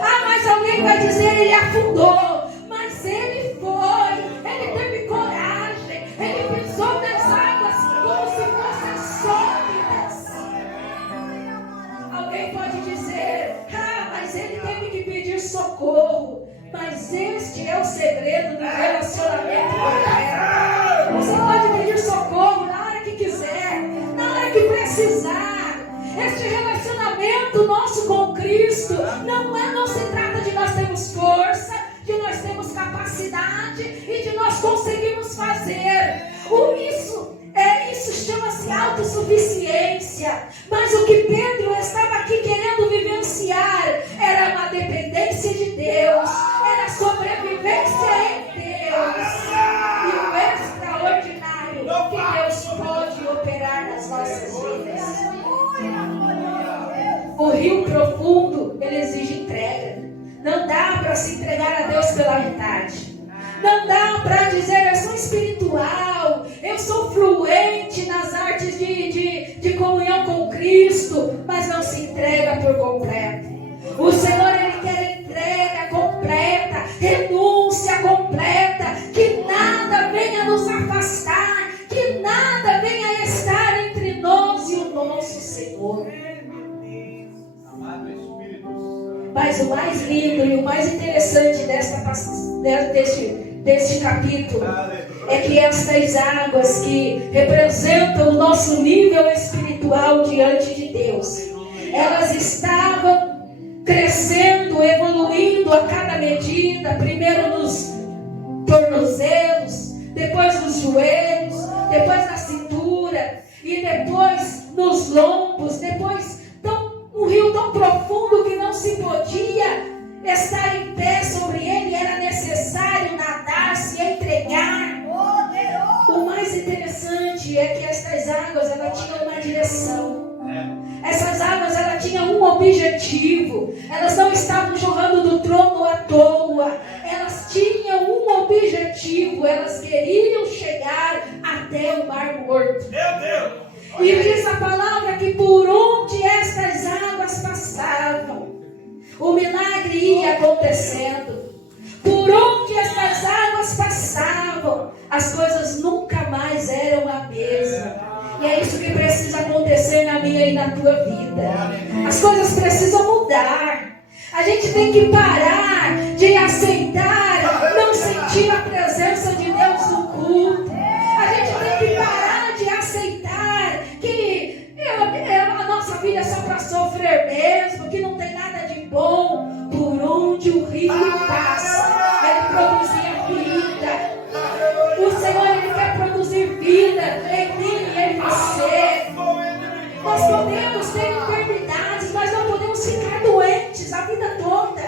Ah, mas alguém vai dizer ele afundou, mas ele foi, ele teve coragem, ele pisou nas águas como se fossem sólidas. Alguém pode dizer: ah, mas ele teve que pedir socorro. Mas este é o segredo do relacionamento com Deus. Você pode pedir socorro na hora que quiser, na hora que precisar. Este relacionamento nosso com Cristo não se trata de nós termos força, de nós termos capacidade e de nós conseguirmos fazer. Isso chama-se autossuficiência. Mas o que Pedro estava aqui querendo vivenciar era uma dependência de Deus, era sobrevivência em Deus e o extraordinário que Deus pode operar nas nossas vidas. O rio profundo, ele exige entrega. Não dá para se entregar a Deus pela metade. Não dá para dizer eu sou espiritual, eu sou fluente nas artes de comunhão com Cristo, mas não se entrega por completo. O Senhor ele quer entrega completa, renúncia completa, que nada venha nos afastar, que nada venha estar entre nós e o nosso Senhor. Mas o mais lindo e o mais interessante deste capítulo é que estas águas que representam o nosso nível espiritual diante de Deus, elas estavam crescendo, evoluindo a cada medida, primeiro nos tornozelos, depois nos joelhos, depois na cintura e depois nos lombos, depois um rio tão profundo que não se podia estar em pé sobre ele, era necessário nadar, se entregar. O mais interessante é que estas essas águas, elas tinham uma direção. Essas águas, elas tinham um objetivo. Elas não estavam jorrando do trono à toa. Elas tinham um objetivo. Elas queriam chegar até o Mar Morto. Meu Deus! E diz a palavra que por onde estas águas passavam, o milagre ia acontecendo. Por onde estas águas passavam, as coisas nunca mais eram a mesma. E é isso que precisa acontecer na minha e na tua vida. As coisas precisam mudar. A gente tem que parar de aceitar, não sentir a presença de Deus no culto. A gente tem que parar de aceitar que a nossa vida é só para sofrer mesmo, que não tem nada de bom. Por onde o rio passa, ele produzia vida. O Senhor, ele quer produzir vida em mim e em você. Nós podemos ter enfermidades, mas não podemos ficar doentes a vida toda.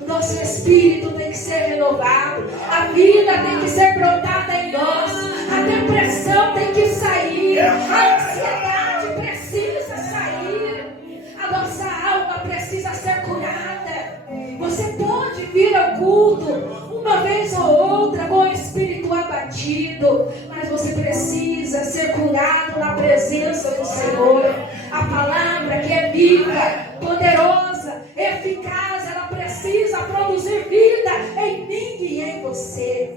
O nosso espírito tem que ser renovado. A vida tem que ser brotada em nós. A depressão tem que sair. A ansiedade precisa sair. A nossa alma precisa ser curada. Você pode vir ao culto uma vez ou outra com o espírito abatido, mas você precisa ser curado na presença do Senhor. A palavra que é viva, poderosa, eficaz, ela precisa produzir vida em mim e em você.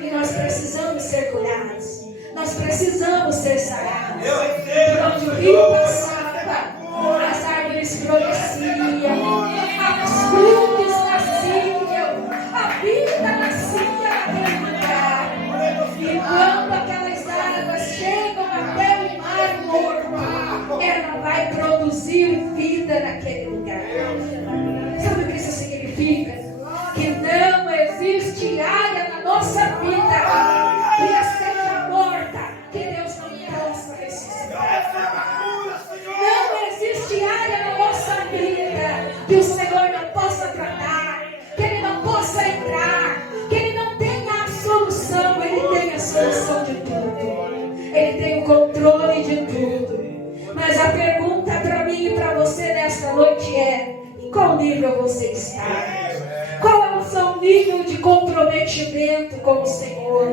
E nós precisamos ser curados. Nós precisamos ser sarados. Por onde o rio passava, as árvores floresciam, os frutos nasciam, a vida nascia naquele lugar. E quando aquelas águas chegam até o Mar Morto, ela vai produzir vida naquele lugar. Sabe o que isso significa? Que não existe área na nossa vida que seja morta, que Deus não possa ressuscitar. Não existe área na nossa vida que o Senhor não possa tratar, que Ele não possa entrar, que Ele não tenha a solução. Ele tem a solução de tudo. Ele tem o controle de tudo. Mas a pergunta para mim e para você nesta noite é: em qual nível você está? Qual é o seu nível de comprometimento com o Senhor?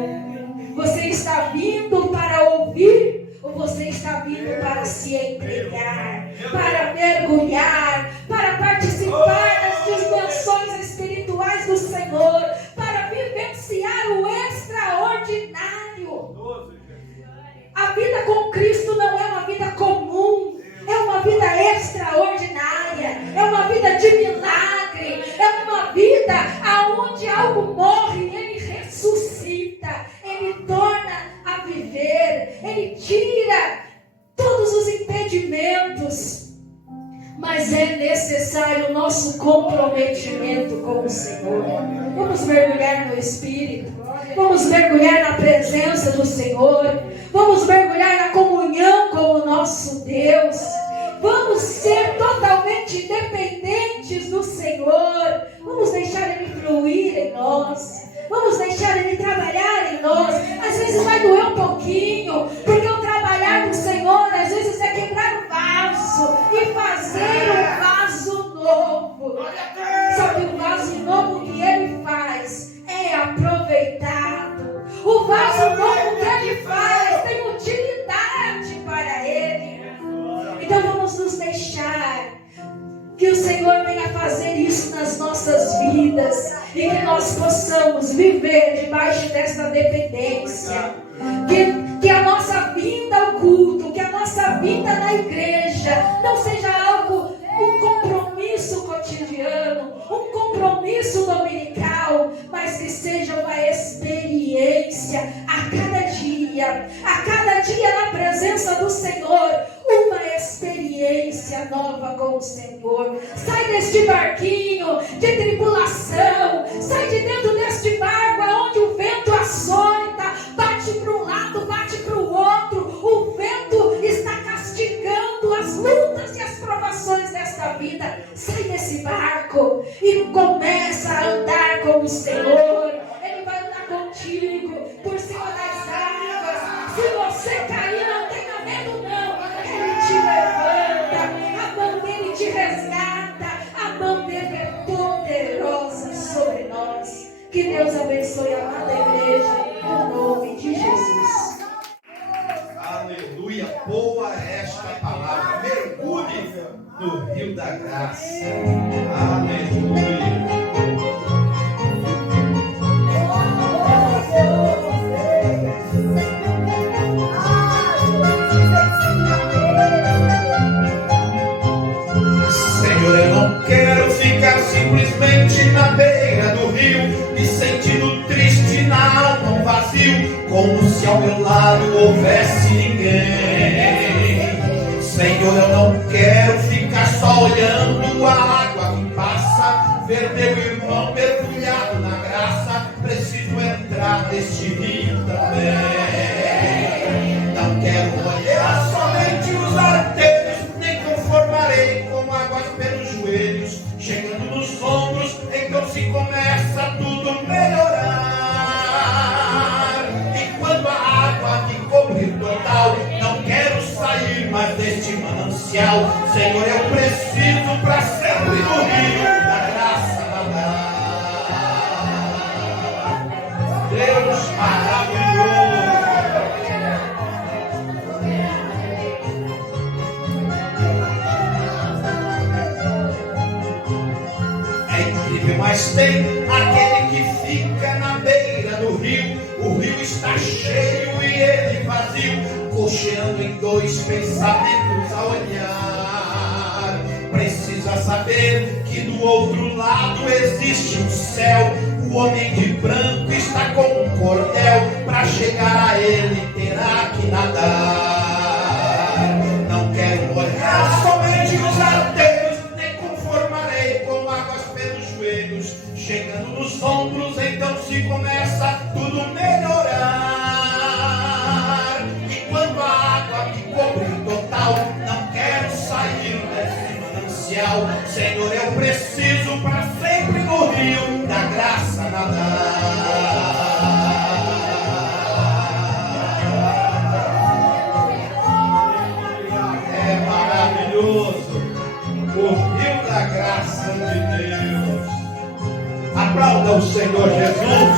Você está vindo para ouvir ou você está vindo para se entregar, para mergulhar, para participar das dimensões espirituais do Senhor, para vivenciar o extraordinário? A vida com Cristo não é uma vida comum, é uma vida extraordinária, é uma vida de milagre, é uma vida onde algo morre e ele ressuscita, ele torna a viver, ele tira todos os impedimentos. Mas é necessário o nosso comprometimento com o Senhor. Vamos mergulhar no Espírito, vamos mergulhar na presença do Senhor, vamos mergulhar na comunhão com o nosso Deus. Vamos ser totalmente dependentes do Senhor. Vamos deixar Ele fluir em nós. Vamos deixar Ele trabalhar em nós. Às vezes vai doer um pouquinho, porque o trabalhar do Senhor às vezes é quebrar o vaso e fazer um vaso novo. Só que o vaso novo que Ele faz é aproveitado. O vaso novo que Ele faz tem utilidade para Ele. Então vamos nos deixar que o Senhor venha fazer isso nas nossas vidas e que nós possamos viver debaixo desta dependência. Que a nossa vinda ao culto, que a nossa vinda na igreja não seja algo, um compromisso cotidiano, um compromisso dominical, mas que seja uma experiência a cada dia na presença do Senhor, uma experiência nova com o Senhor. Sai deste barquinho de tribulação, sai de dentro deste barco onde o vento açoita, bate para um lado, bate para o outro, o vento está castigando as lutas e as provações desta vida. Sai desse barco e começa a andar com o Senhor. Ele vai andar contigo por cima das águas. Se você cair, não tenha medo no Rio da Graça. Aleluia. Senhor, eu não quero ficar simplesmente na beira do rio, me sentindo triste na alma, um vazio, como se ao meu lado houvesse ninguém. Senhor, eu não quero ficar só olhando a água que passa, ver meu irmão mergulhado na graça, preciso entrar neste rio também. Não quero olhar somente os arteiros, nem conformarei com águas pelos joelhos, chegando nos ombros, então se começa tudo melhorar. E quando a água me cobrir total, não quero sair mais deste manancial. Senhor, eu preciso para sempre no rio da graça nadar. Deus maravilhoso. Mas tem aquele que fica na beira do rio, o rio está cheio e ele vazio, cocheando em dois pensamentos a olhar. Precisa saber que do outro lado existe um céu, o homem de branco está com um cordel, para chegar a ele terá que nadar. Não quero olhar somente os arteiros, nem conformarei com águas pelos joelhos, chegando nos ombros, então se começa tudo melhorar. E quando a água me cobre total, não quero sair desse manancial. Senhor, eu preciso para sempre no rio da graça nadar. É maravilhoso o rio da graça de Deus. Aplauda o Senhor Jesus.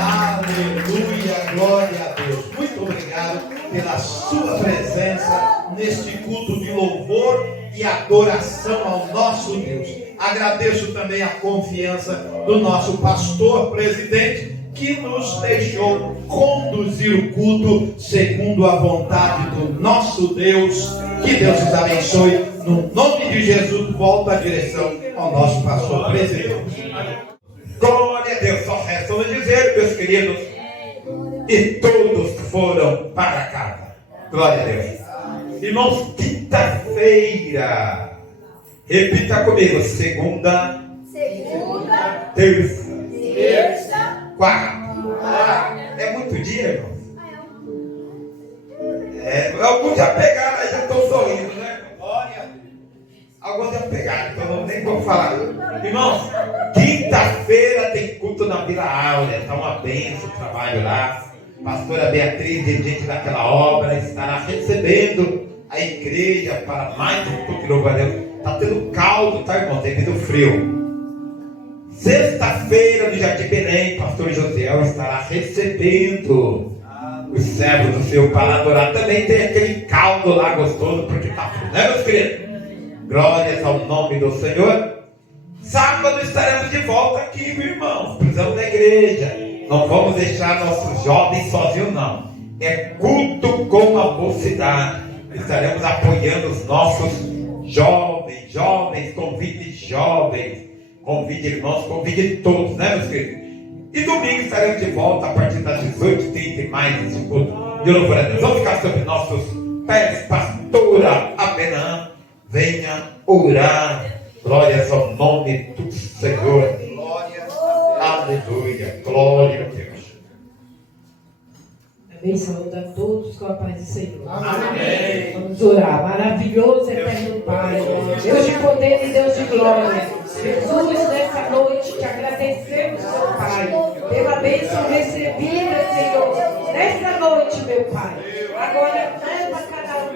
Aleluia, glória a Deus. Muito obrigado pela sua presença neste culto de louvor e adoração ao nosso Deus. Agradeço também a confiança do nosso pastor presidente, que nos deixou conduzir o culto segundo a vontade do nosso Deus. Que Deus os abençoe. No nome de Jesus, volta a direção ao nosso pastor presidente. Glória a Deus. Só resta nos dizer, meus queridos, e todos foram para casa. Glória a Deus. Irmãos, quinta-feira. Repita comigo. Segunda, terça, quarta. É muito dia, irmãos. Alguns já pegaram, já estão sorrindo, né? Glória a Deus. Alguns já pegaram, então nem vou falar. Irmãos, quinta-feira tem culto na Vila Áurea. Está uma bênção o trabalho lá. Pastora Beatriz, dirigente daquela obra, estará recebendo a igreja para mais um culto. Louva a Deus. Está tendo caldo, tá, irmão? Devido ao frio. Sexta-feira, no Jardim Belém, pastor Josiel estará recebendo os servos do Senhor para adorar. Também tem aquele caldo lá gostoso, porque está frio, né, meus queridos? Glórias ao nome do Senhor. Sábado estaremos de volta aqui, meus irmãos. Precisamos da igreja. Não vamos deixar nossos jovens sozinhos, não. É culto com a mocidade. Estaremos apoiando os nossos jovens, convide jovens. Convide irmãos, convide todos, né, meus queridos? E domingo estaremos de volta a partir das 18h30 e mais esse culto de louvor a Deus. Vamos ficar sobre nossos pés, pastora Abenã, venha orar. Glórias ao nome do Senhor. Aleluia, glória a Deus. Amém. Saúde a todos com a paz do Senhor. Amém. Vamos orar. Maravilhoso, eterno Pai, Deus de poder e Deus de glória. Jesus, nessa noite te agradecemos, meu Pai, pela bênção recebida, Senhor, nessa noite, meu Pai. Agora leva cada um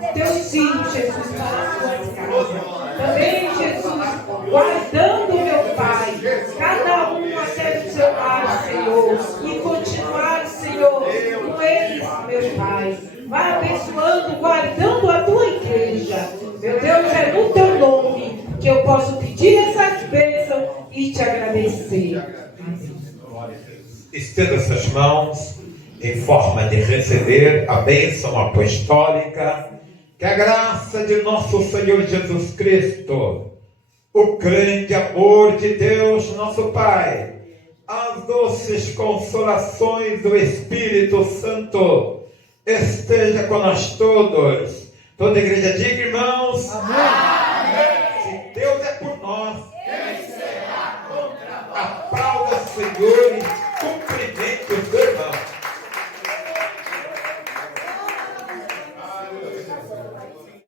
de teus filhos, Jesus, para as suas casas. Também, Jesus, guardando, meu Pai, cada um até o seu lar, Senhor, e continuar, Senhor, com eles, meu Pai. Vai abençoando, guardando a tua igreja. Meu Deus, que eu posso pedir essas bênçãos e te agradecer. Estenda suas mãos em forma de receber a bênção apostólica. Que a graça de nosso Senhor Jesus Cristo, o grande amor de Deus, nosso Pai, as doces consolações do Espírito Santo esteja com nós todos. Toda a igreja diga, irmãos. Amém.